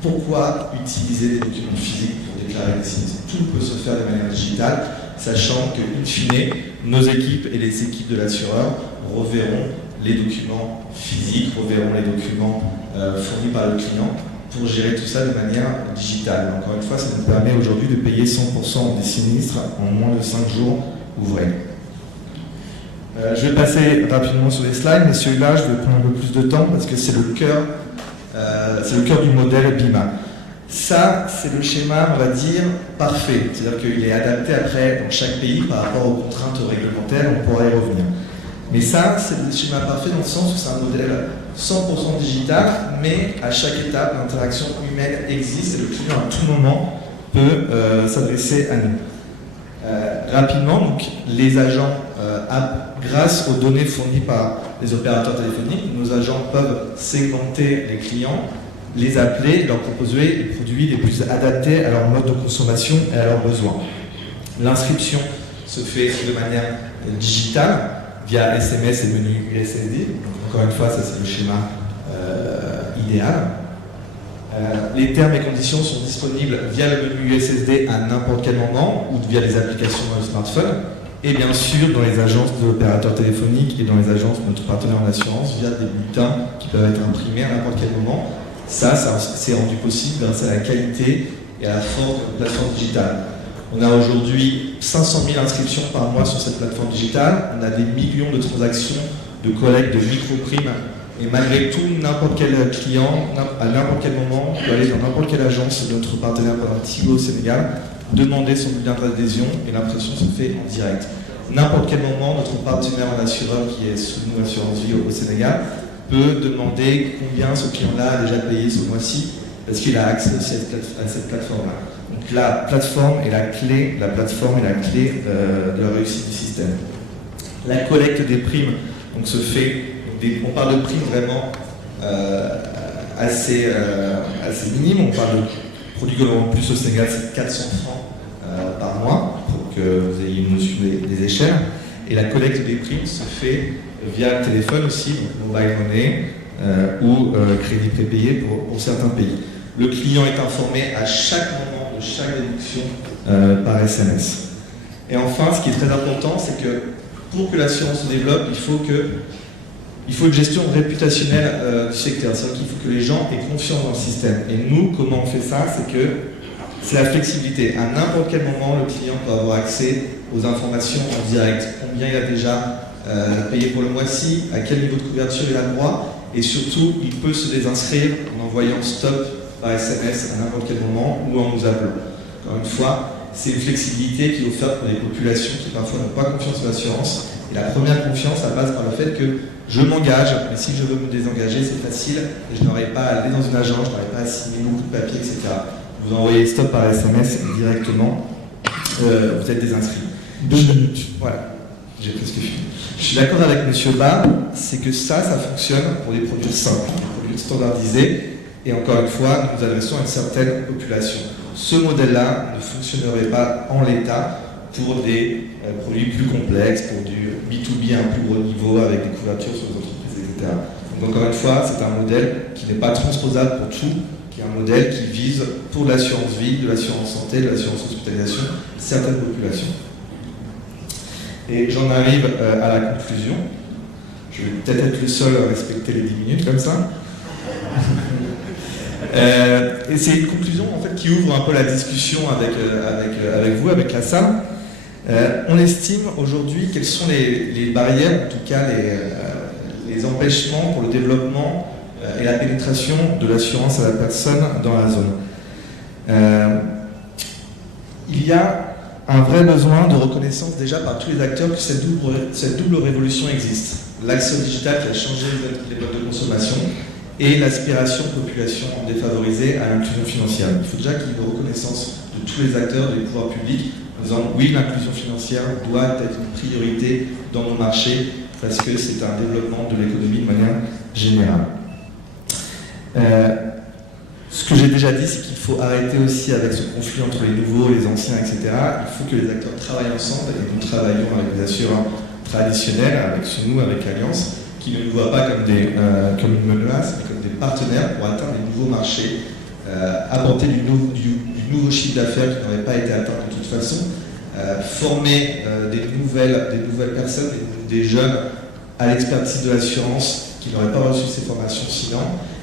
pourquoi utiliser des documents physiques pour déclarer des sinistres? Tout peut se faire de manière digitale, sachant que, in fine, nos équipes et les équipes de l'assureur reverront les documents physiques, reverront les documents fournis par le client pour gérer tout ça de manière digitale. Encore une fois, ça nous permet aujourd'hui de payer 100% des sinistres en moins de 5 jours ouvrés. Je vais passer rapidement sur les slides, mais celui-là, je vais prendre un peu plus de temps parce que c'est le cœur du modèle BIMA. Ça, c'est le schéma, on va dire, parfait. C'est-à-dire qu'il est adapté après dans chaque pays par rapport aux contraintes réglementaires, on pourra y revenir. Mais ça, c'est le schéma parfait dans le sens où c'est un modèle 100% digital, mais à chaque étape, l'interaction humaine existe et le client à tout moment peut s'adresser à nous. Rapidement, donc, les agents, grâce aux données fournies par les opérateurs téléphoniques, nos agents peuvent segmenter les clients, les appeler, leur proposer les produits les plus adaptés à leur mode de consommation et à leurs besoins. L'inscription se fait de manière digitale via SMS et menu USSD. Donc, encore une fois, ça c'est le schéma idéal. Les termes et conditions sont disponibles via le menu USSD à n'importe quel moment ou via les applications dans le smartphone et bien sûr dans les agences de l'opérateur téléphonique et dans les agences de notre partenaire en assurance via des bulletins qui peuvent être imprimés à n'importe quel moment. Ça c'est rendu possible grâce à la qualité et à la force de la plateforme digitale. On a aujourd'hui 500 000 inscriptions par mois sur cette plateforme digitale. On a des millions de transactions de collecte de micro-primes. Et malgré tout, n'importe quel client, à n'importe quel moment, peut aller dans n'importe quelle agence de notre partenaire Tigo au Sénégal, demander son bulletin d'adhésion et l'impression se fait en direct. N'importe quel moment, notre partenaire en assureur qui est sous nous, Assurance Vie au Sénégal, peut demander combien ce client-là a déjà payé ce mois-ci, parce qu'il a accès aussi à cette plateforme-là. Donc la plateforme est la clé, de la réussite du système. La collecte des primes donc, se fait. On parle de primes vraiment assez minimes. On parle de produits que l'on vend plus au Sénégal, c'est 400 francs par mois, pour que vous ayez une notion des échelles. Et la collecte des primes se fait via le téléphone aussi, donc mobile money ou crédit prépayé pour certains pays. Le client est informé à chaque moment de chaque déduction par SMS. Et enfin, ce qui est très important, c'est que pour que l'assurance se développe, il faut une gestion réputationnelle du secteur. C'est-à-dire qu'il faut que les gens aient confiance dans le système. Et nous, comment on fait ça? C'est la flexibilité. À n'importe quel moment, le client peut avoir accès aux informations en direct. Combien il a déjà payé pour le mois-ci, à quel niveau de couverture il a droit, et surtout, il peut se désinscrire en envoyant stop par SMS à n'importe quel moment ou en nous appelant. Encore une fois, c'est une flexibilité qui est offerte pour des populations qui parfois n'ont pas confiance en l'assurance. Et la première confiance, ça passe par le fait que je m'engage, mais si je veux me désengager, c'est facile, et je n'aurai pas à aller dans une agence, je n'aurai pas à signer beaucoup de papiers, etc. Vous envoyez stop par SMS directement, vous êtes désinscrit. 2 minutes. Voilà, j'ai presque fini. Je suis d'accord avec M. Ba, c'est que ça fonctionne pour des produits simples, des produits standardisés. Et encore une fois, nous nous adressons à une certaine population. Ce modèle-là ne fonctionnerait pas en l'état pour des produits plus complexes, pour du B2B à un plus gros niveau, avec des couvertures sur les entreprises, etc. Donc encore une fois, c'est un modèle qui n'est pas transposable pour tout, qui est un modèle qui vise pour l'assurance vie, de l'assurance santé, de l'assurance hospitalisation, certaines populations. Et j'en arrive à la conclusion. Je vais peut-être être le seul à respecter les 10 minutes comme ça. Et c'est une conclusion en fait, qui ouvre un peu la discussion avec vous, avec la salle. On estime aujourd'hui quelles sont les barrières, en tout cas les empêchements pour le développement et la pénétration de l'assurance à la personne dans la zone. Il y a un vrai besoin de reconnaissance déjà par tous les acteurs que cette double révolution existe. L'axe digital qui a changé les modes de consommation et l'aspiration de population défavorisée à l'inclusion financière. Il faut déjà qu'il y ait une reconnaissance de tous les acteurs, des pouvoirs publics, en disant oui, l'inclusion financière doit être une priorité dans nos marchés parce que c'est un développement de l'économie de manière générale. Ce que j'ai déjà dit, c'est qu'il faut arrêter aussi avec ce conflit entre les nouveaux et les anciens, etc. Il faut que les acteurs travaillent ensemble et nous travaillons avec des assureurs traditionnels, avec nous, avec Allianz, qui ne nous voient pas comme une menace, mais comme des partenaires pour atteindre les nouveaux marchés, apporter du nouveau chiffre d'affaires qui n'aurait pas été atteint de toute façon, former des nouvelles personnes, des jeunes à l'expertise de l'assurance qui n'auraient pas reçu ces formations sinon,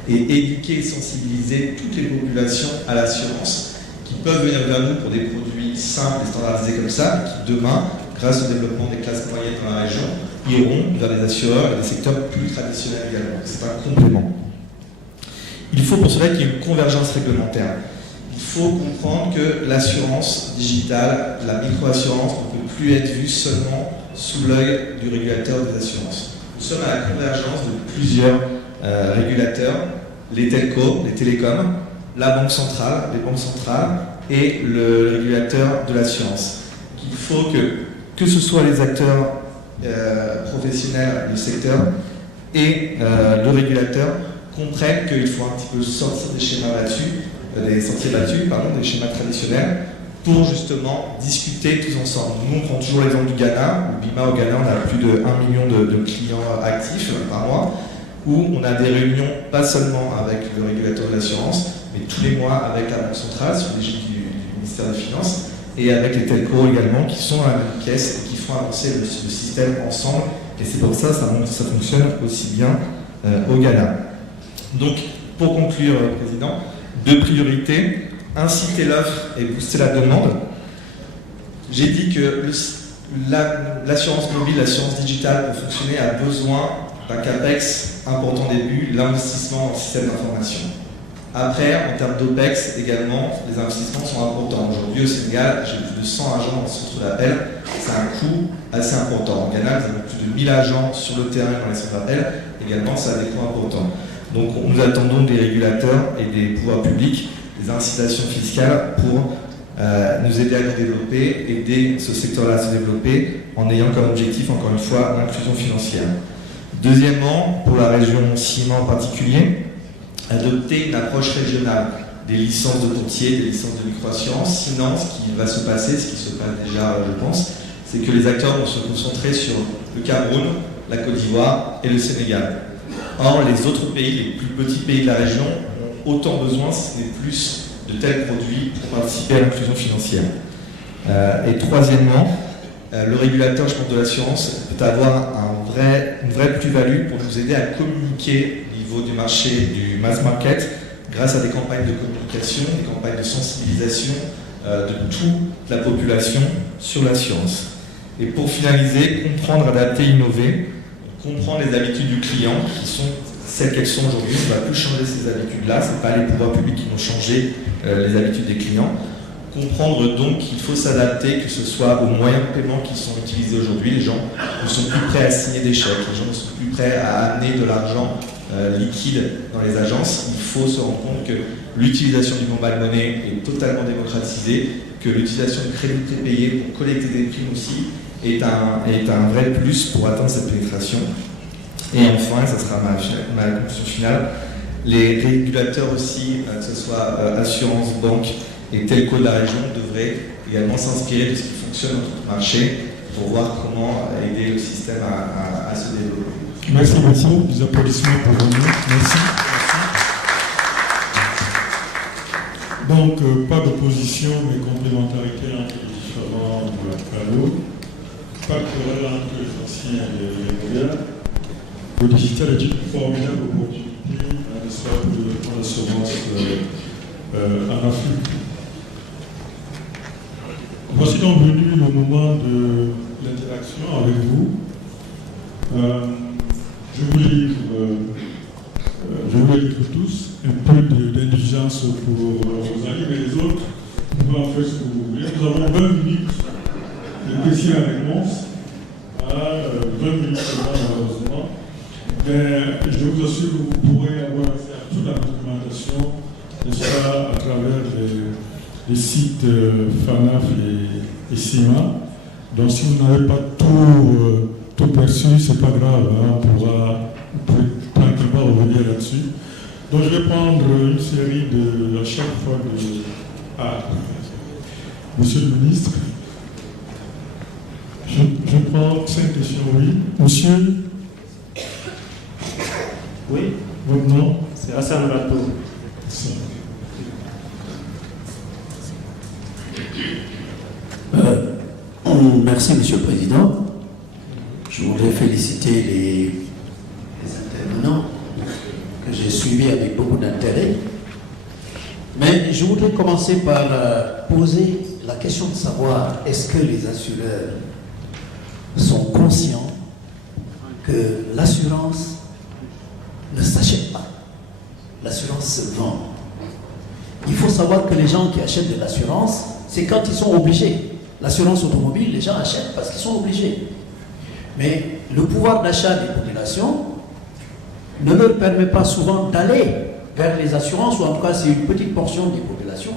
et éduquer et sensibiliser toutes les populations à l'assurance qui peuvent venir vers nous pour des produits simples et standardisés comme ça, qui demain, grâce au développement des classes moyennes dans la région, iront vers des assureurs et des secteurs plus traditionnels également. C'est un complément. Il faut pour cela qu'il y ait une convergence réglementaire. Il faut comprendre que l'assurance digitale, la micro-assurance ne peut plus être vue seulement sous l'œil du régulateur des assurances. Nous sommes à la convergence de plusieurs régulateurs, les telcos, les télécoms, la banque centrale, les banques centrales et le régulateur de l'assurance. Il faut que ce soit les acteurs professionnels du secteur et le régulateur comprennent qu'il faut un petit peu sortir des schémas des schémas traditionnels pour justement discuter tous ensemble. Nous, on prend toujours l'exemple du Ghana. Au BIMA, au Ghana, on a plus de 1 million de clients actifs par mois, où on a des réunions, pas seulement avec le régulateur de l'assurance, mais tous les mois avec la Banque centrale, sous l'égide du ministère des Finances, et avec les telcos également, qui sont à la même pièce et qui font avancer le système ensemble. Et c'est pour ça que ça fonctionne aussi bien au Ghana. Donc, pour conclure, Président, 2 priorités. Inciter l'offre et booster la demande. J'ai dit que l'assurance mobile, l'assurance digitale, pour fonctionner, a besoin d'un CAPEX important au début, l'investissement dans le système d'information. Après, en termes d'OPEX également, les investissements sont importants. Aujourd'hui, au Sénégal, j'ai plus de 100 agents dans le centre d'appel. C'est un coût assez important. Au Ghana, nous avons plus de 1000 agents sur le terrain dans les centres d'appel. Également, ça a des coûts importants. Donc, nous attendons des régulateurs et des pouvoirs publics des incitations fiscales pour nous aider à nous développer, aider ce secteur-là à se développer en ayant comme objectif, encore une fois, l'inclusion financière. Deuxièmement, pour la région CIMA en particulier, adopter une approche régionale des licences de courtier, des licences de microassurance. Sinon, ce qui va se passer, ce qui se passe déjà, je pense, c'est que les acteurs vont se concentrer sur le Cameroun, la Côte d'Ivoire et le Sénégal. Or, les autres pays, les plus petits pays de la région, ont autant besoin, si ce n'est plus, de tels produits pour participer à l'inclusion financière. Et troisièmement, le régulateur, je pense, de l'assurance peut avoir une vraie plus-value pour nous aider à communiquer au niveau du marché du mass market grâce à des campagnes de communication, des campagnes de sensibilisation de toute la population sur l'assurance. Et pour finaliser, comprendre, adapter, innover, comprendre les habitudes du client qui sont celles qu'elles sont aujourd'hui. On ne va plus changer ces habitudes-là, ce n'est pas les pouvoirs publics qui vont changer les habitudes des clients. Comprendre donc qu'il faut s'adapter, que ce soit aux moyens de paiement qui sont utilisés aujourd'hui. Les gens ne sont plus prêts à signer des chèques, les gens ne sont plus prêts à amener de l'argent liquide dans les agences. Il faut se rendre compte que l'utilisation du mobile money est totalement démocratisée, que l'utilisation de crédit prépayé pour collecter des primes aussi est un vrai plus pour atteindre cette pénétration. Et enfin, ça sera ma conclusion finale, Les régulateurs aussi, que ce soit assurance, banque et telco de la région, devraient également s'inspirer de ce qui fonctionne dans tout le marché pour voir comment aider le système à se développer. Merci beaucoup. Des applaudissements pour vous. Merci. Donc, pas d'opposition, mais complémentarité entre les différents canaux. Pas de querelle entre les anciens et les médias. Le digital est une formidable opportunité, n'est-ce pas, pour le développement de l'assurance en Afrique. Voici donc venu le moment de l'interaction avec vous. Je vous livre tous un peu d'indulgence pour Rosalie, mais les autres, vous pouvez en faire ce que vous voulez. Nous avons 20 minutes de questions et réponses. 20 minutes seulement, malheureusement. Mais je vous assure que vous pourrez avoir accès à toute la documentation, n'est-ce pas, à travers les sites FANAF et CIMA. Donc si vous n'avez pas tout perçu, c'est pas grave, hein, vous pouvez tranquillement revenir là-dessus. Donc je vais prendre une série à chaque fois Monsieur le ministre, je prends 5 questions, oui. Monsieur? Oui. Votre nom? C'est Hassan Rato. Merci, Monsieur le Président. Je voudrais féliciter les intervenants que j'ai suivis avec beaucoup d'intérêt. Mais je voudrais commencer par poser la question de savoir est-ce que les assureurs sont conscients que l'assurance ne s'achète pas. L'assurance se vend. Il faut savoir que les gens qui achètent de l'assurance, c'est quand ils sont obligés. L'assurance automobile, les gens achètent parce qu'ils sont obligés. Mais le pouvoir d'achat des populations ne leur permet pas souvent d'aller vers les assurances, ou en tout cas c'est une petite portion des populations.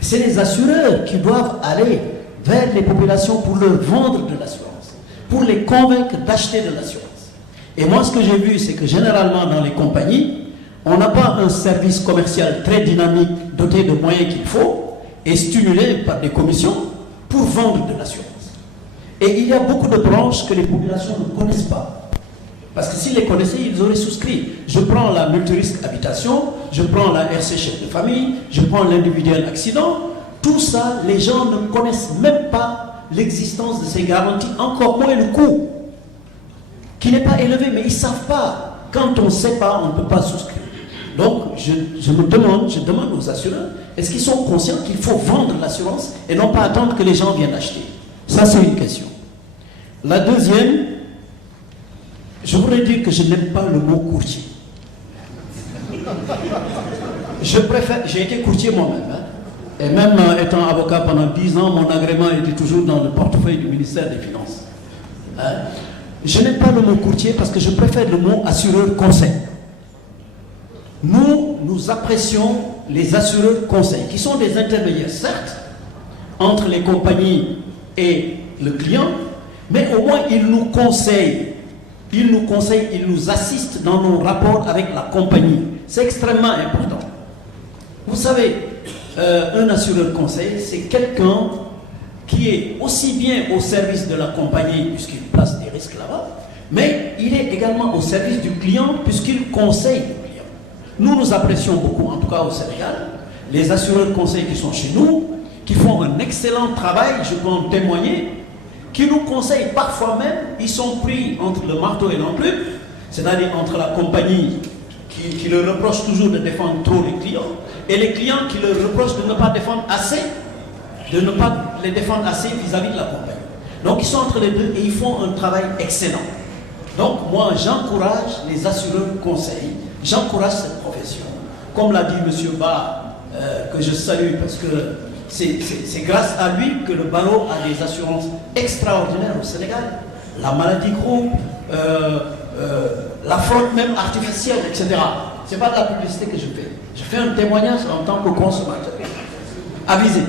C'est les assureurs qui doivent aller vers les populations pour leur vendre de l'assurance, pour les convaincre d'acheter de l'assurance. Et moi ce que j'ai vu, c'est que généralement dans les compagnies, on n'a pas un service commercial très dynamique, doté de moyens qu'il faut, et stimulé par des commissions pour vendre de l'assurance. Et il y a beaucoup de branches que les populations ne connaissent pas. Parce que s'ils les connaissaient, ils auraient souscrit. Je prends la multirisque habitation, je prends la RC chef de famille, je prends l'individuel accident. Tout ça, les gens ne connaissent même pas l'existence de ces garanties, encore moins le coût, qui n'est pas élevé, mais ils ne savent pas. Quand on ne sait pas, on ne peut pas souscrire. Donc, je demande aux assureurs, est-ce qu'ils sont conscients qu'il faut vendre l'assurance et non pas attendre que les gens viennent acheter? Ça, c'est une question. La deuxième, je voudrais dire que je n'aime pas le mot courtier. J'ai été courtier moi-même, hein, et même étant avocat pendant 10 ans, mon agrément était toujours dans le portefeuille du ministère des Finances. Hein. Je n'aime pas le mot courtier parce que je préfère le mot assureur conseil. Nous apprécions les assureurs conseils, qui sont des intermédiaires, certes, entre les compagnies et le client, mais au moins ils nous conseillent, ils nous assistent dans nos rapports avec la compagnie. C'est extrêmement important. Vous savez, un assureur conseil, c'est quelqu'un qui est aussi bien au service de la compagnie, puisqu'il place des risques là-bas, mais il est également au service du client, puisqu'il conseille le client. Nous apprécions beaucoup, en tout cas au Sénégal, les assureurs conseils qui sont chez nous, qui font un excellent travail, je peux en témoigner, qui nous conseillent parfois même, ils sont pris entre le marteau et l'enclume, c'est-à-dire entre la compagnie qui leur reproche toujours de défendre trop les clients, et les clients qui leur reprochent de ne pas défendre assez, de ne pas les défendre assez vis-à-vis de la compagnie. Donc ils sont entre les deux et ils font un travail excellent. Donc moi j'encourage les assureurs conseils, j'encourage cette profession. Comme l'a dit M. Ba, que je salue parce que c'est grâce à lui que le barreau a des assurances extraordinaires au Sénégal. La maladie groupe, la fraude même artificielle, etc. Ce n'est pas de la publicité que je fais. Je fais un témoignage en tant que consommateur. Avisé.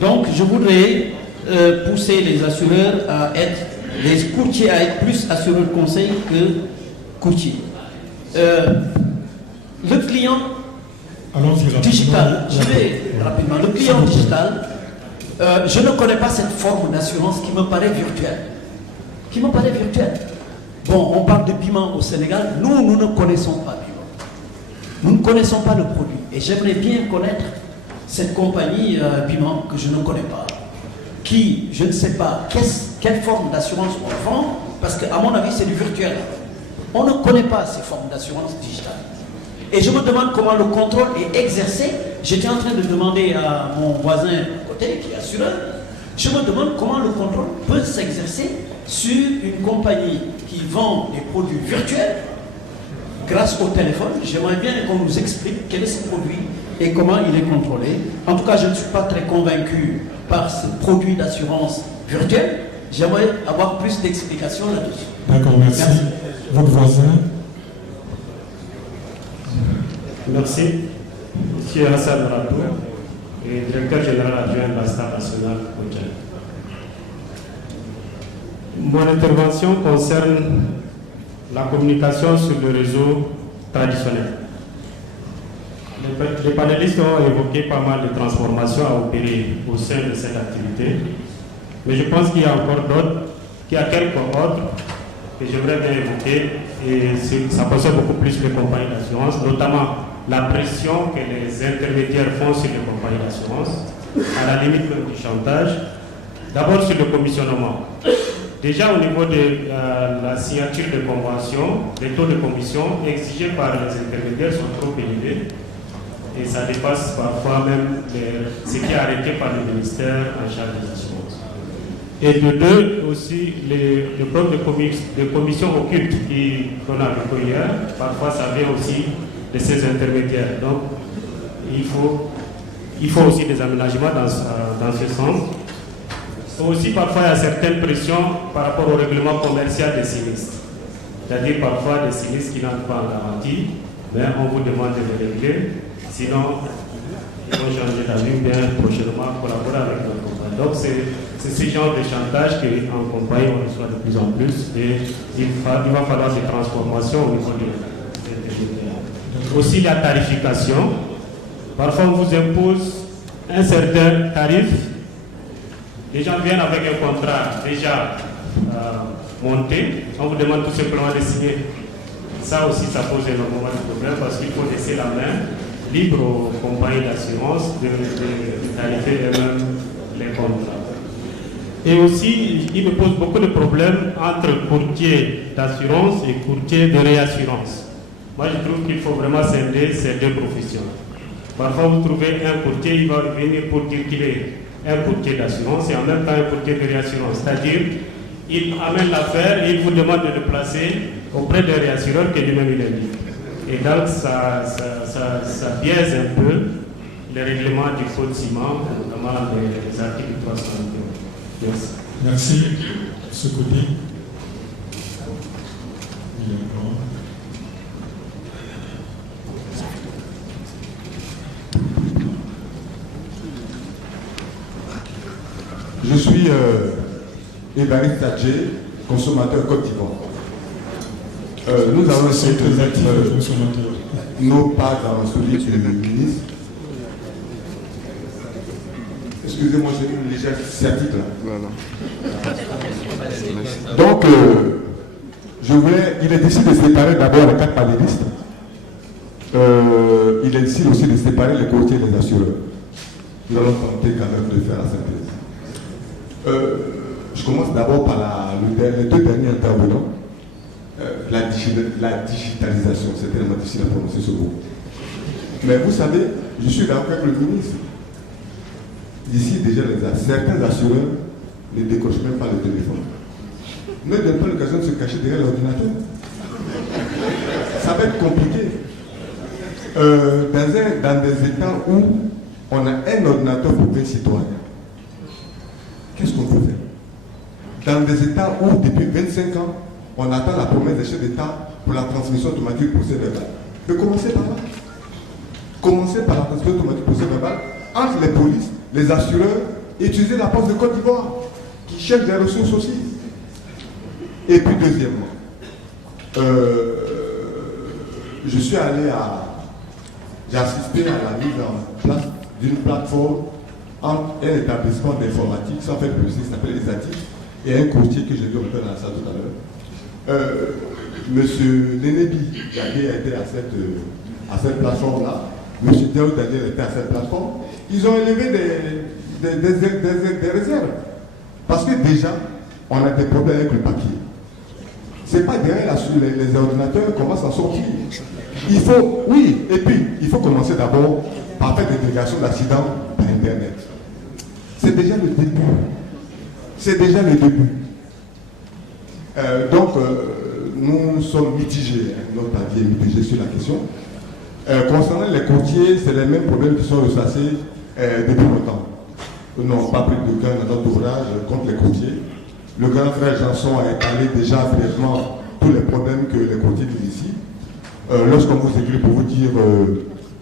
Donc je voudrais pousser les assureurs à être, les courtiers à être plus assureurs conseils que courtiers. Le client Allons-y rapidement. digital, je vais rapidement, le client digital, je ne connais pas cette forme d'assurance qui me paraît virtuelle. Bon, on parle de piment au Sénégal, nous ne connaissons pas piment. Nous ne connaissons pas le produit. Et j'aimerais bien connaître cette compagnie piment que je ne connais pas, qui, je ne sais pas, quelle forme d'assurance on vend, parce qu'à mon avis, c'est du virtuel. On ne connaît pas ces formes d'assurance digitale. Et je me demande comment le contrôle est exercé. J'étais en train de demander à mon voisin à côté, qui est assureur, je me demande comment le contrôle peut s'exercer sur une compagnie qui vend des produits virtuels grâce au téléphone. J'aimerais bien qu'on nous explique quel est ce produit et comment il est contrôlé. En tout cas, je ne suis pas très convaincu par ce produit d'assurance virtuelle. J'aimerais avoir plus d'explications là-dessus. D'accord, merci. Votre voisin. Merci. Monsieur Hassan Rabou, directeur général adjoint de la Star nationale mondiale. Mon intervention concerne la communication sur le réseau traditionnel. Les panélistes ont évoqué pas mal de transformations à opérer au sein de cette activité, mais je pense qu'il y a encore d'autres, qu'il y a quelques autres que j'aimerais bien évoquer, et ça concerne beaucoup plus les compagnies d'assurance, notamment la pression que les intermédiaires font sur les compagnies d'assurance, à la limite même du chantage. D'abord sur le commissionnement. Déjà au niveau de la signature de convention, les taux de commission exigés par les intermédiaires sont trop élevés et ça dépasse parfois même ce qui est arrêté par le ministère en charge des assurances. Et de deux, aussi, le problème de commission occulte qu'on a vu hier, parfois ça vient aussi de ces intermédiaires. Donc, il faut aussi des aménagements dans ce sens. Aussi, parfois, il y a certaines pressions par rapport au règlement commercial des sinistres. C'est-à-dire, parfois, des sinistres qui n'entrent pas en garantie, mais on vous demande de les régler. Sinon, ils vont changer d'avis ou bien prochainement collaborer avec notre compagnie. Donc, c'est ce genre de chantage qu'en compagnie, on reçoit de plus en plus. Et il va falloir des transformations au niveau des intermédiaires. Aussi, la tarification. Parfois, on vous impose un certain tarif. Les gens viennent avec un contrat déjà monté. On vous demande tout simplement de signer. Ça aussi, ça pose énormément de problèmes parce qu'il faut laisser la main libre aux compagnies d'assurance de tarifer eux-mêmes les contrats. Et aussi, il me pose beaucoup de problèmes entre courtiers d'assurance et courtiers de réassurance. Moi, je trouve qu'il faut vraiment scinder ces deux professions. Parfois, vous trouvez un courtier, il va venir pour dire qu'il est un courtier d'assurance et en même temps un courtier de réassurance. C'est-à-dire, il amène l'affaire et il vous demande de le placer auprès d'un réassureur que lui-même il est libre. Et donc, ça biaise un peu les règlements du code ciment, notamment les articles 321. Merci. Merci. De ce côté. Je suis Évariste Tadjé, consommateur Côte d'Ivoire. Nous avons essayé de mettre nos pas dans celui du ministre. Excusez-moi, j'ai une légère sciatique là. Donc, il est décidé de séparer d'abord les 4 panélistes. Il est décidé aussi de séparer les courtiers et les assureurs. Nous allons tenter quand même de faire la synthèse. Je commence d'abord par les 2 derniers intervenants. La digitalisation, c'est tellement difficile à prononcer ce mot. Mais vous savez, je suis d'accord avec le ministre. Ici, déjà, certains assureurs ne décrochent même pas le téléphone. Ne donnent pas l'occasion de se cacher derrière l'ordinateur. Ça va être compliqué. Dans des États où on a un ordinateur pour 20 citoyens, qu'est-ce qu'on peut faire? Dans des États où, depuis 25 ans, on attend la promesse des chefs d'État pour la transmission automatique du procès verbal. Mais commencez par là. Commencez par la transmission automatique du procès verbal entre les polices, les assureurs, et utiliser la Poste de Côte d'Ivoire, qui cherche des ressources aussi. Et puis deuxièmement, je suis allé j'ai assisté à la mise en place d'une plateforme entre un établissement d'informatique, sans faire publicité, qui s'appelle ESATIF, et un courtier que j'ai vu dans la salle tout à l'heure. Monsieur Nénébi Gagé était à cette plateforme-là. Monsieur Diaw Daniel était à cette plateforme. Ils ont élevé des réserves. Parce que déjà, on a des problèmes avec le papier. C'est pas derrière les ordinateurs qu'on va s'en sortir. Il faut, oui, et puis il faut commencer d'abord par faire des délégations d'accidents par Internet. C'est déjà le début. C'est déjà le début. Donc, nous sommes mitigés. Notre avis est mitigé sur la question. Concernant les courtiers, c'est les mêmes problèmes qui sont ressassés depuis longtemps. Nous n'avons pas pris de gain dans notre ouvrage contre les courtiers. Le grand frère Janson a étalé déjà brièvement tous les problèmes que les courtiers vivent ici. Lorsqu'on vous écrit pour vous dire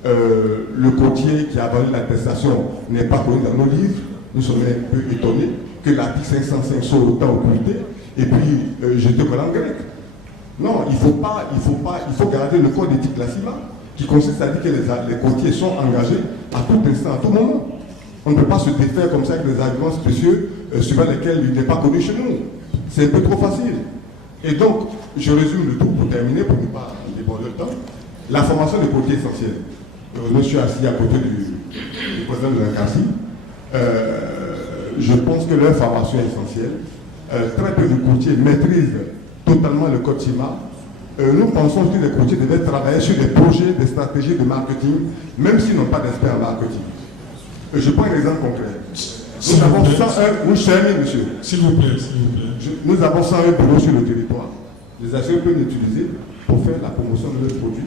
le courtier qui a vendu l'attestation n'est pas connu dans nos livres, nous sommes un peu étonnés que l'article 505 soit autant occulté et puis jeté comme en grec. Non, il faut garder le code d'éthique de la CIMA qui consiste à dire que les courtiers sont engagés à tout instant, à tout moment. On ne peut pas se défaire comme ça avec des arguments spécieux suivant lesquels il n'est pas connu chez nous. C'est un peu trop facile. Et donc, je résume le tout pour terminer, pour ne pas déborder le temps. La formation des courtiers est essentielle. Je suis assis à côté du président de la CACI. Je pense que leur formation est essentielle. Très peu de courtiers maîtrisent totalement le code CIMA. Nous pensons que les courtiers devaient travailler sur des projets, des stratégies de marketing, même s'ils n'ont pas d'experts en marketing. Je prends un exemple concret. Nous avons 101, oui, je termine, monsieur. S'il vous plaît, s'il vous plaît. Nous avons 101 bureaux sur le territoire. Les assureurs peuvent l'utiliser pour faire la promotion de leurs produits,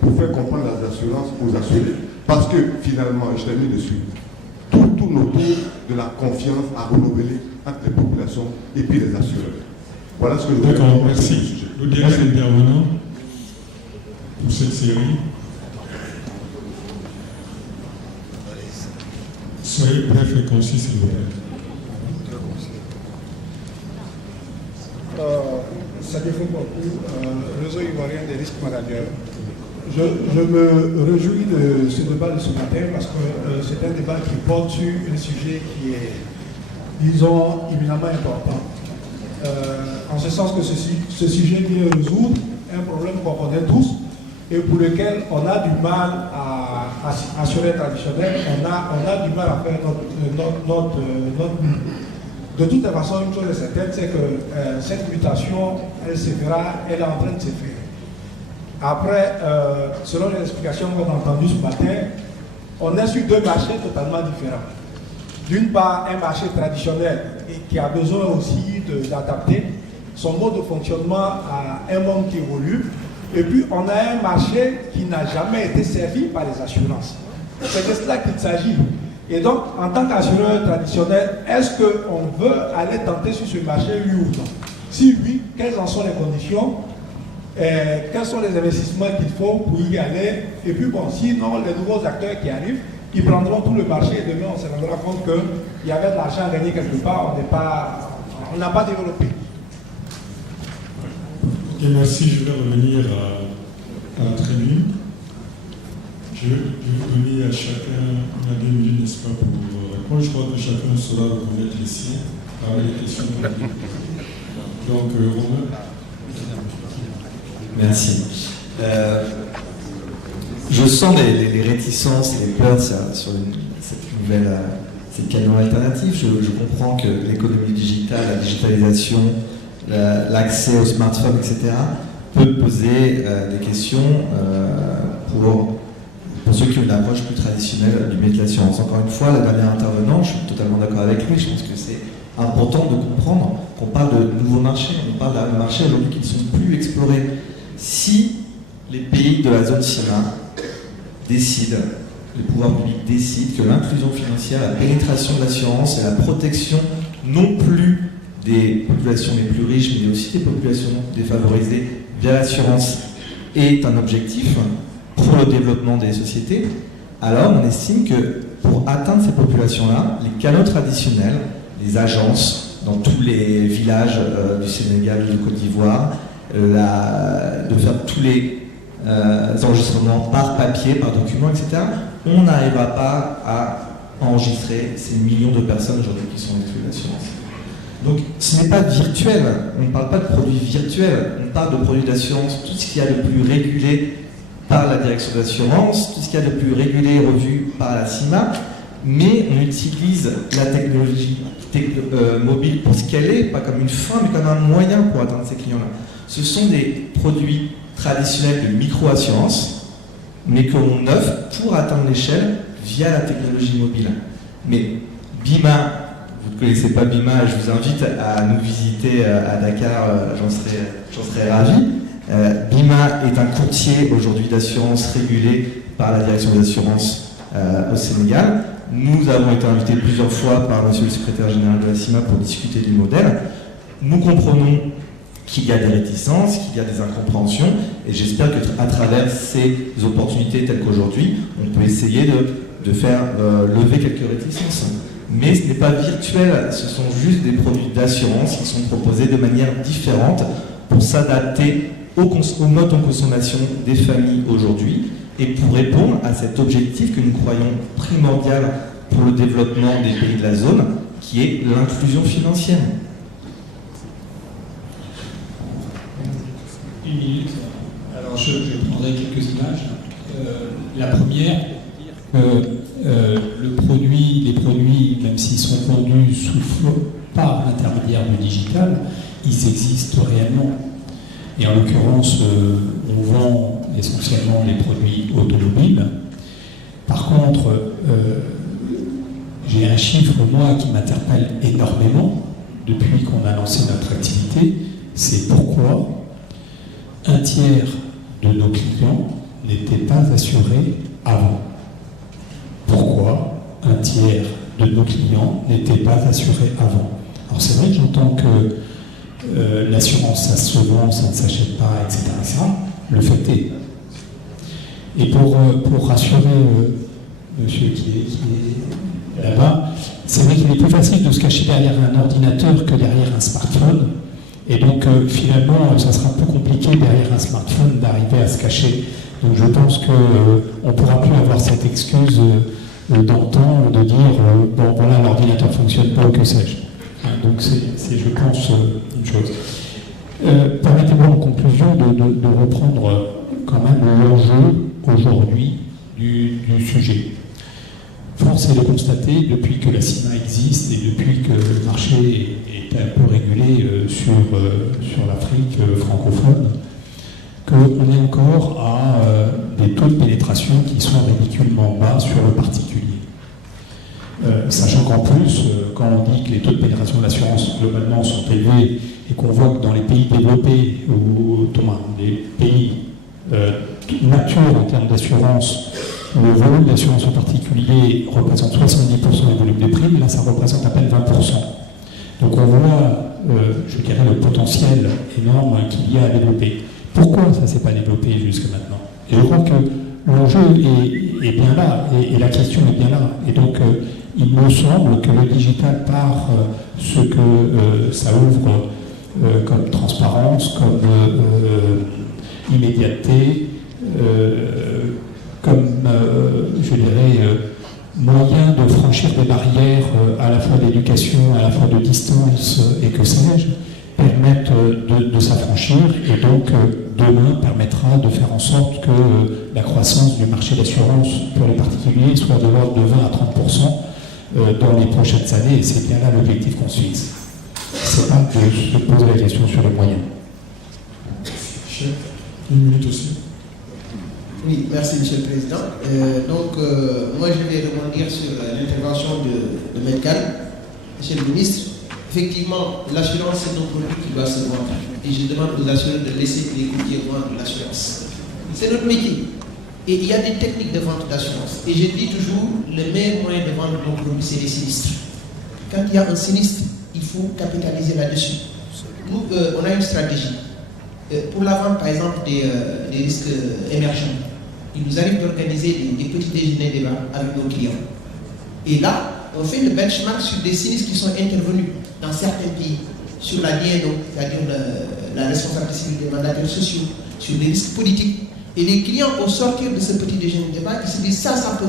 pour faire comprendre les assurances aux assurés. Parce que finalement, je termine dessus, tout tourne autour de la confiance à renouveler entre les populations et puis les assureurs. Voilà ce que je voulais dire. D'accord, merci. Le dernier intervenant pour cette série. Soyez bref et concis, s'il vous plaît. Sadio Fokoku, réseau ivoirien des risques maladies. Je me réjouis de ce débat de ce matin parce que c'est un débat qui porte sur un sujet qui est, disons, éminemment important. En ce sens que ce sujet vient résoudre un problème qu'on connaît tous et pour lequel on a du mal à assurer traditionnel, on a du mal à faire notre de toute façon, une chose est certaine, c'est que cette mutation, elle est en train de se faire. Après, selon les explications qu'on a entendues ce matin, on est sur deux marchés totalement différents. D'une part, un marché traditionnel qui a besoin aussi d'adapter son mode de fonctionnement à un monde qui évolue. Et puis, on a un marché qui n'a jamais été servi par les assurances. C'est de cela qu'il s'agit. Et donc, en tant qu'assureur traditionnel, est-ce qu'on veut aller tenter sur ce marché, oui ou non? Si oui, quelles en sont les conditions? Quels sont les investissements qu'il faut pour y aller? Et puis bon, sinon, les nouveaux acteurs qui arrivent, ils prendront tout le marché et demain, on se rendra compte qu'il y avait de l'argent à gagner quelque part, on n'a pas développé. Ok, merci. Je vais revenir à la tribune. Je vais donner à chacun une à 2 minutes, n'est-ce pas, pour répondre. Je crois que chacun saura reconnaître les siens avec les questions. Donc, Romain. Merci. Je sens les réticences et les peurs sur cette nouvelle cette canal alternative. Je comprends que l'économie digitale, la digitalisation, l'accès aux smartphones, etc., peut poser des questions pour ceux qui ont une approche plus traditionnelle du métier de l'assurance. Encore une fois, la dernière intervenante, je suis totalement d'accord avec lui, je pense que c'est important de comprendre qu'on parle de nouveaux marchés, on parle de marchés aujourd'hui qui ne sont plus explorés. Si les pays de la zone CIMA décident, les pouvoirs publics décident que l'inclusion financière, la pénétration de l'assurance et la protection non plus des populations les plus riches, mais aussi des populations défavorisées via l'assurance est un objectif pour le développement des sociétés, alors on estime que pour atteindre ces populations-là, les canaux traditionnels, les agences dans tous les villages du Sénégal, du Côte d'Ivoire, de faire tous les enregistrements par papier, par document, etc., on n'arrivera pas à enregistrer ces millions de personnes aujourd'hui qui sont exclues de l'assurance. Donc ce n'est pas virtuel, on ne parle pas de produits virtuels, on parle de produits d'assurance, tout ce qu'il y a de plus régulé par la direction d'assurance, tout ce qu'il y a de plus régulé et revu par la CIMA, mais on utilise la technologie mobile pour ce qu'elle est, pas comme une fin, mais comme un moyen pour atteindre ces clients-là. Ce sont des produits traditionnels de micro-assurance, mais que l'on offre pour atteindre l'échelle via la technologie mobile. Mais BIMA, vous ne connaissez pas BIMA, je vous invite à nous visiter à Dakar, j'en serais ravi. BIMA est un courtier aujourd'hui d'assurance régulé par la direction des assurances au Sénégal. Nous avons été invités plusieurs fois par monsieur le secrétaire général de la CIMA pour discuter du modèle. Nous comprenons qu'il y a des réticences, qu'il y a des incompréhensions, et j'espère qu'à travers ces opportunités telles qu'aujourd'hui, on peut essayer de faire lever quelques réticences. Mais ce n'est pas virtuel, ce sont juste des produits d'assurance qui sont proposés de manière différente pour s'adapter au mode de consommation des familles aujourd'hui et pour répondre à cet objectif que nous croyons primordial pour le développement des pays de la zone, qui est l'inclusion financière. Une minute. Alors je prendrai quelques images. La première, les produits, même s'ils sont vendus par l'intermédiaire du digital, ils existent réellement. Et en l'occurrence, on vend essentiellement des produits automobiles. Par contre, j'ai un chiffre, moi, qui m'interpelle énormément depuis qu'on a lancé notre activité, c'est pourquoi un tiers de nos clients n'étaient pas assurés avant. Pourquoi un tiers de nos clients n'étaient pas assurés avant? Alors c'est vrai que j'entends que l'assurance, ça se vend, ça ne s'achète pas, etc. Le fait est. Et pour rassurer monsieur qui est là-bas, c'est vrai qu'il est plus facile de se cacher derrière un ordinateur que derrière un smartphone. Et donc finalement, ça sera un peu compliqué derrière un smartphone d'arriver à se cacher. Donc je pense qu'on ne pourra plus avoir cette excuse d'antan de dire bon voilà, l'ordinateur ne fonctionne pas ou que sais-je. Donc c'est je pense une chose. Permettez-moi en conclusion de reprendre quand même l'enjeu aujourd'hui du sujet. Force est de constater, depuis que la CIMA existe et depuis que le marché est un peu régulé sur l'Afrique francophone, qu'on est encore à des taux de pénétration qui sont ridiculement bas sur le particulier. Sachant qu'en plus, quand on dit que les taux de pénétration de l'assurance globalement sont élevés et qu'on voit que dans les pays développés, ou les pays matures en termes d'assurance, le volume d'assurance en particulier représente 70% du volume des primes, là ça représente à peine 20%. Donc on voit, je dirais, le potentiel énorme qu'il y a à développer. Pourquoi ça ne s'est pas développé jusqu'à maintenant? Et je crois que l'enjeu est bien là, et la question est bien là. Et donc il me semble que le digital, par ce que ça ouvre comme transparence, comme immédiateté, comme, je dirais, moyen de franchir des barrières à la fois d'éducation, à la fois de distance et que sais-je, permettent de s'affranchir et donc demain permettra de faire en sorte que la croissance du marché d'assurance pour les particuliers soit de l'ordre de 20 à 30% dans les prochaines années, et c'est bien là l'objectif qu'on se fixe. C'est pas de se poser la question sur les moyens. Une minute aussi. Oui, merci Monsieur le Président. Moi je vais rebondir sur l'intervention de Medcal. Monsieur le Ministre, effectivement, l'assurance c'est un produit qui doit se vendre. Et je demande aux assureurs de laisser les courtiers vendre l'assurance. C'est notre métier. Et il y a des techniques de vente d'assurance. Et je dis toujours, le meilleur moyen de vendre nos produits, c'est les sinistres. Quand il y a un sinistre, il faut capitaliser là-dessus. Nous, on a une stratégie. Pour la vente, par exemple, des risques émergents, il nous arrive d'organiser des petits déjeuners débats avec nos clients. Et là, on fait le benchmark sur des sinistres qui sont intervenus dans certains pays, sur la DNO, c'est-à-dire la responsabilité civile des mandataires sociaux, sur les risques politiques. Et les clients, au sortir de ce petit déjeuner de débat, ils se disent ça peut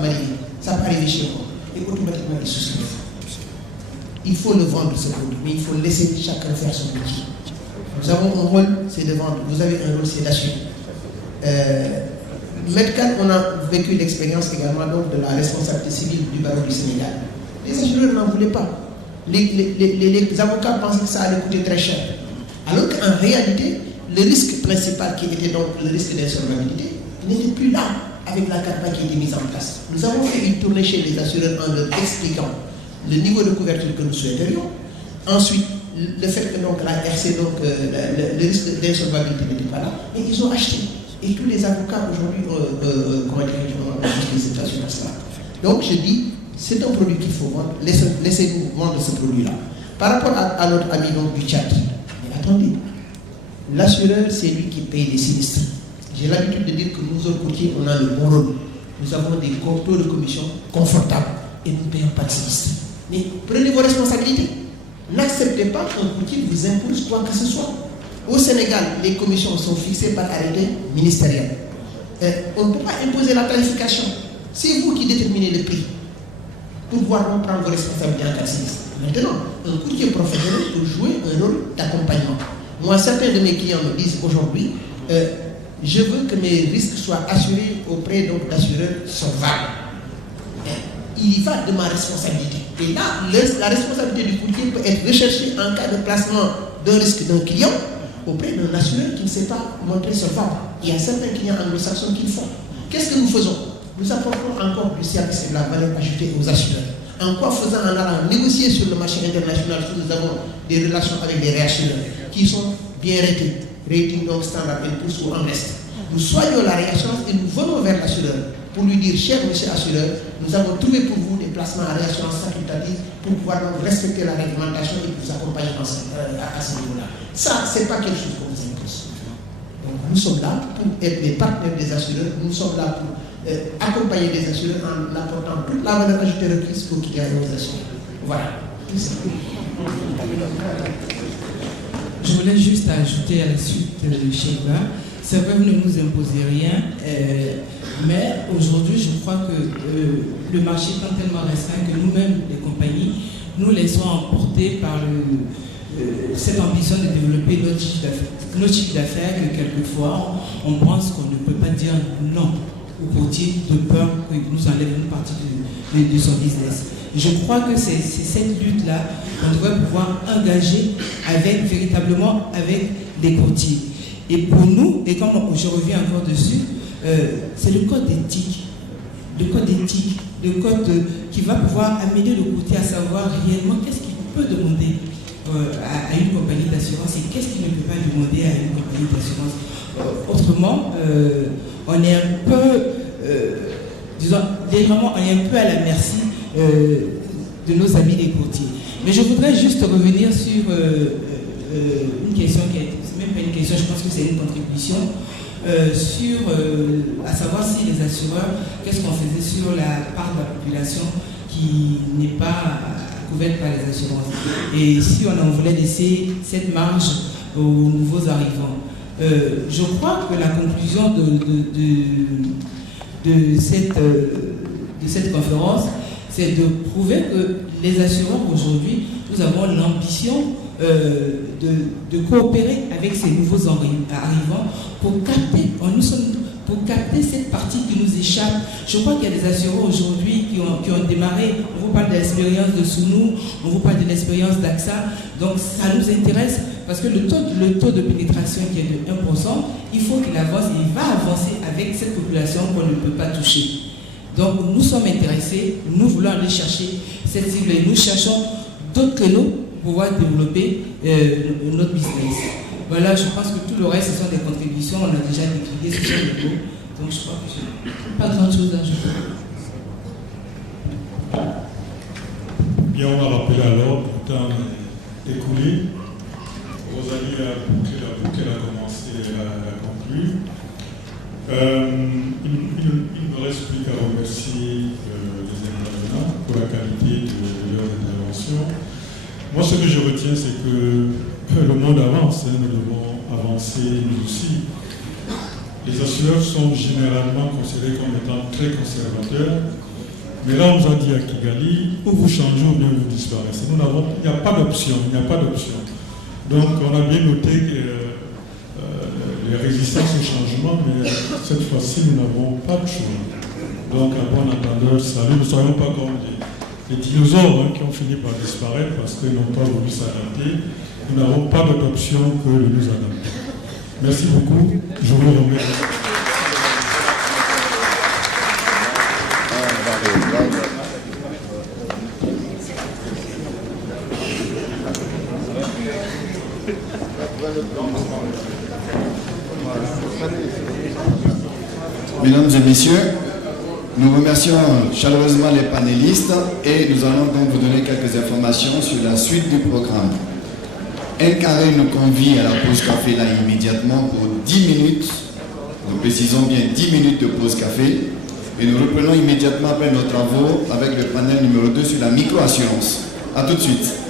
m'arriver, ça peut arriver chez moi. Et automatiquement, ils se soulèvent. Il faut le vendre, ce produit, mais il faut laisser chacun faire son métier. Nous avons un rôle, c'est de vendre. Vous avez un rôle, c'est d'assurer. Medcal, on a vécu l'expérience également donc, de la responsabilité civile du barreau du Sénégal. Les assureurs n'en voulaient pas. Les avocats pensaient que ça allait coûter très cher. Alors qu'en réalité, le risque principal qui était donc le risque d'insolvabilité n'était plus là avec la CAPA qui était mise en place. Nous avons fait une tournée chez les assureurs en leur expliquant le niveau de couverture que nous souhaiterions. Ensuite, le fait que donc, la RC, donc, le risque d'insolvabilité n'était pas là, et ils ont acheté. Et tous les avocats aujourd'hui ont acheté cette assurance-là. Donc je dis, c'est un produit qu'il faut vendre, laissez-nous vendre ce produit-là. Par rapport à notre ami donc, du Tchad, mais attendez, l'assureur, c'est lui qui paye les sinistres. J'ai l'habitude de dire que nous autres courtiers, on a le bon rôle. Nous avons des taux de commission confortables et nous ne payons pas de sinistres. Mais prenez vos responsabilités. N'acceptez pas qu'un courtier vous impose quoi que ce soit. Au Sénégal, les commissions sont fixées par arrêté ministériel. On ne peut pas imposer la tarification. C'est vous qui déterminez le prix pour pouvoir prendre vos responsabilités en cas de sinistre. Maintenant, un courtier professionnel peut jouer un rôle d'accompagnement. Moi, certains de mes clients me disent aujourd'hui, je veux que mes risques soient assurés auprès d'assureurs solvables. Il y va de ma responsabilité. Et là, la responsabilité du courtier peut être recherchée en cas de placement d'un risque d'un client auprès d'un assureur qui ne s'est pas montré solvable. Il y a certains clients anglo-saxons qui le font. Qu'est-ce que nous faisons? Nous apportons encore du service et de la valeur ajoutée aux assureurs. En quoi faisant en allant négocier sur le marché international, nous avons des relations avec des réassureurs qui sont bien ratés, rating donc standard Poor's ou en Est. Nous soignons la réassurance et nous venons vers l'assureur pour lui dire, cher monsieur assureur, nous avons trouvé pour vous des placements à réassurance facultative pour pouvoir donc respecter la réglementation et vous accompagner à ce niveau-là. Ça, ce n'est pas quelque chose qu'on vous impose. Donc nous sommes là pour être les partenaires des assureurs, nous sommes là pour accompagner des assureurs en apportant toute la valeur ajoutée requise pour qu'il y ait nos assureurs. Voilà. Je voulais juste ajouter à la suite de Sheila, c'est vrai que vous ne nous imposez rien, mais aujourd'hui je crois que le marché est tellement restreint que nous-mêmes, les compagnies, nous laissons emporter par cette ambition de développer notre chiffre d'affaires que quelquefois on pense qu'on ne peut pas dire non au courtier de peur qu'il nous enlève une partie de son business. Je crois que c'est cette lutte-là qu'on devrait pouvoir engager véritablement avec les courtiers. Et pour nous, et comme je reviens encore dessus, c'est le code éthique. Le code éthique, le code qui va pouvoir amener le courtier à savoir réellement qu'est-ce qu'il peut demander à une compagnie d'assurance et qu'est-ce qu'il ne peut pas demander à une compagnie d'assurance. Autrement, on est un peu, légèrement, on est un peu à la merci de nos amis les courtiers. Mais je voudrais juste revenir sur une question qui est, c'est même pas une question, je pense que c'est une contribution, à savoir si les assureurs, qu'est-ce qu'on faisait sur la part de la population qui n'est pas couverte par les assurances. Et si on en voulait laisser cette marge aux nouveaux arrivants. Je crois que la conclusion de cette conférence, c'est de prouver que les assureurs aujourd'hui, nous avons l'ambition de coopérer avec ces nouveaux arrivants pour capter cette partie qui nous échappe. Je crois qu'il y a des assureurs aujourd'hui qui ont démarré. On vous parle de l'expérience de Sounou, on vous parle de l'expérience d'AXA. Donc ça nous intéresse parce que le taux de pénétration qui est de 1%, il faut qu'il avance et il va avancer avec cette population qu'on ne peut pas toucher. Donc nous sommes intéressés, nous voulons aller chercher cette cible et nous cherchons d'autres créneaux pour pouvoir développer notre business. Voilà, je pense que tout le reste, ce sont des contributions, on a déjà décliné, ce sont des mots. Donc je crois que je n'ai pas grand-chose à ajouter. Bien, on va rappeler alors, le temps écoulé. Rosalie a bouclé, elle a commencé, elle a conclu. Il ne me reste plus qu'à remercier les intervenants pour la qualité de leur intervention. Moi, ce que je retiens, c'est que le monde avance, nous devons avancer nous aussi. Les assureurs sont généralement considérés comme étant très conservateurs. Mais là, on nous a dit à Kigali, ou vous changez ou bien vous disparaissez. Il n'y a pas d'option, il n'y a pas d'option. Donc, on a bien noté les résistances au changement, mais cette fois-ci, nous n'avons pas de choix. Donc, à bon entendeur, salut, ne soyons pas comme les dinosaures qui ont fini par disparaître parce qu'ils n'ont pas voulu s'adapter. Nous n'avons pas d'autre option que de nous adapter. Merci beaucoup. Je vous remercie. Mesdames et messieurs, nous remercions chaleureusement les panélistes et nous allons donc vous donner quelques informations sur la suite du programme. Un carré nous convie à la pause café là immédiatement pour 10 minutes. Nous précisons bien 10 minutes de pause café. Et nous reprenons immédiatement après nos travaux avec le panel numéro 2 sur la micro-assurance. A tout de suite.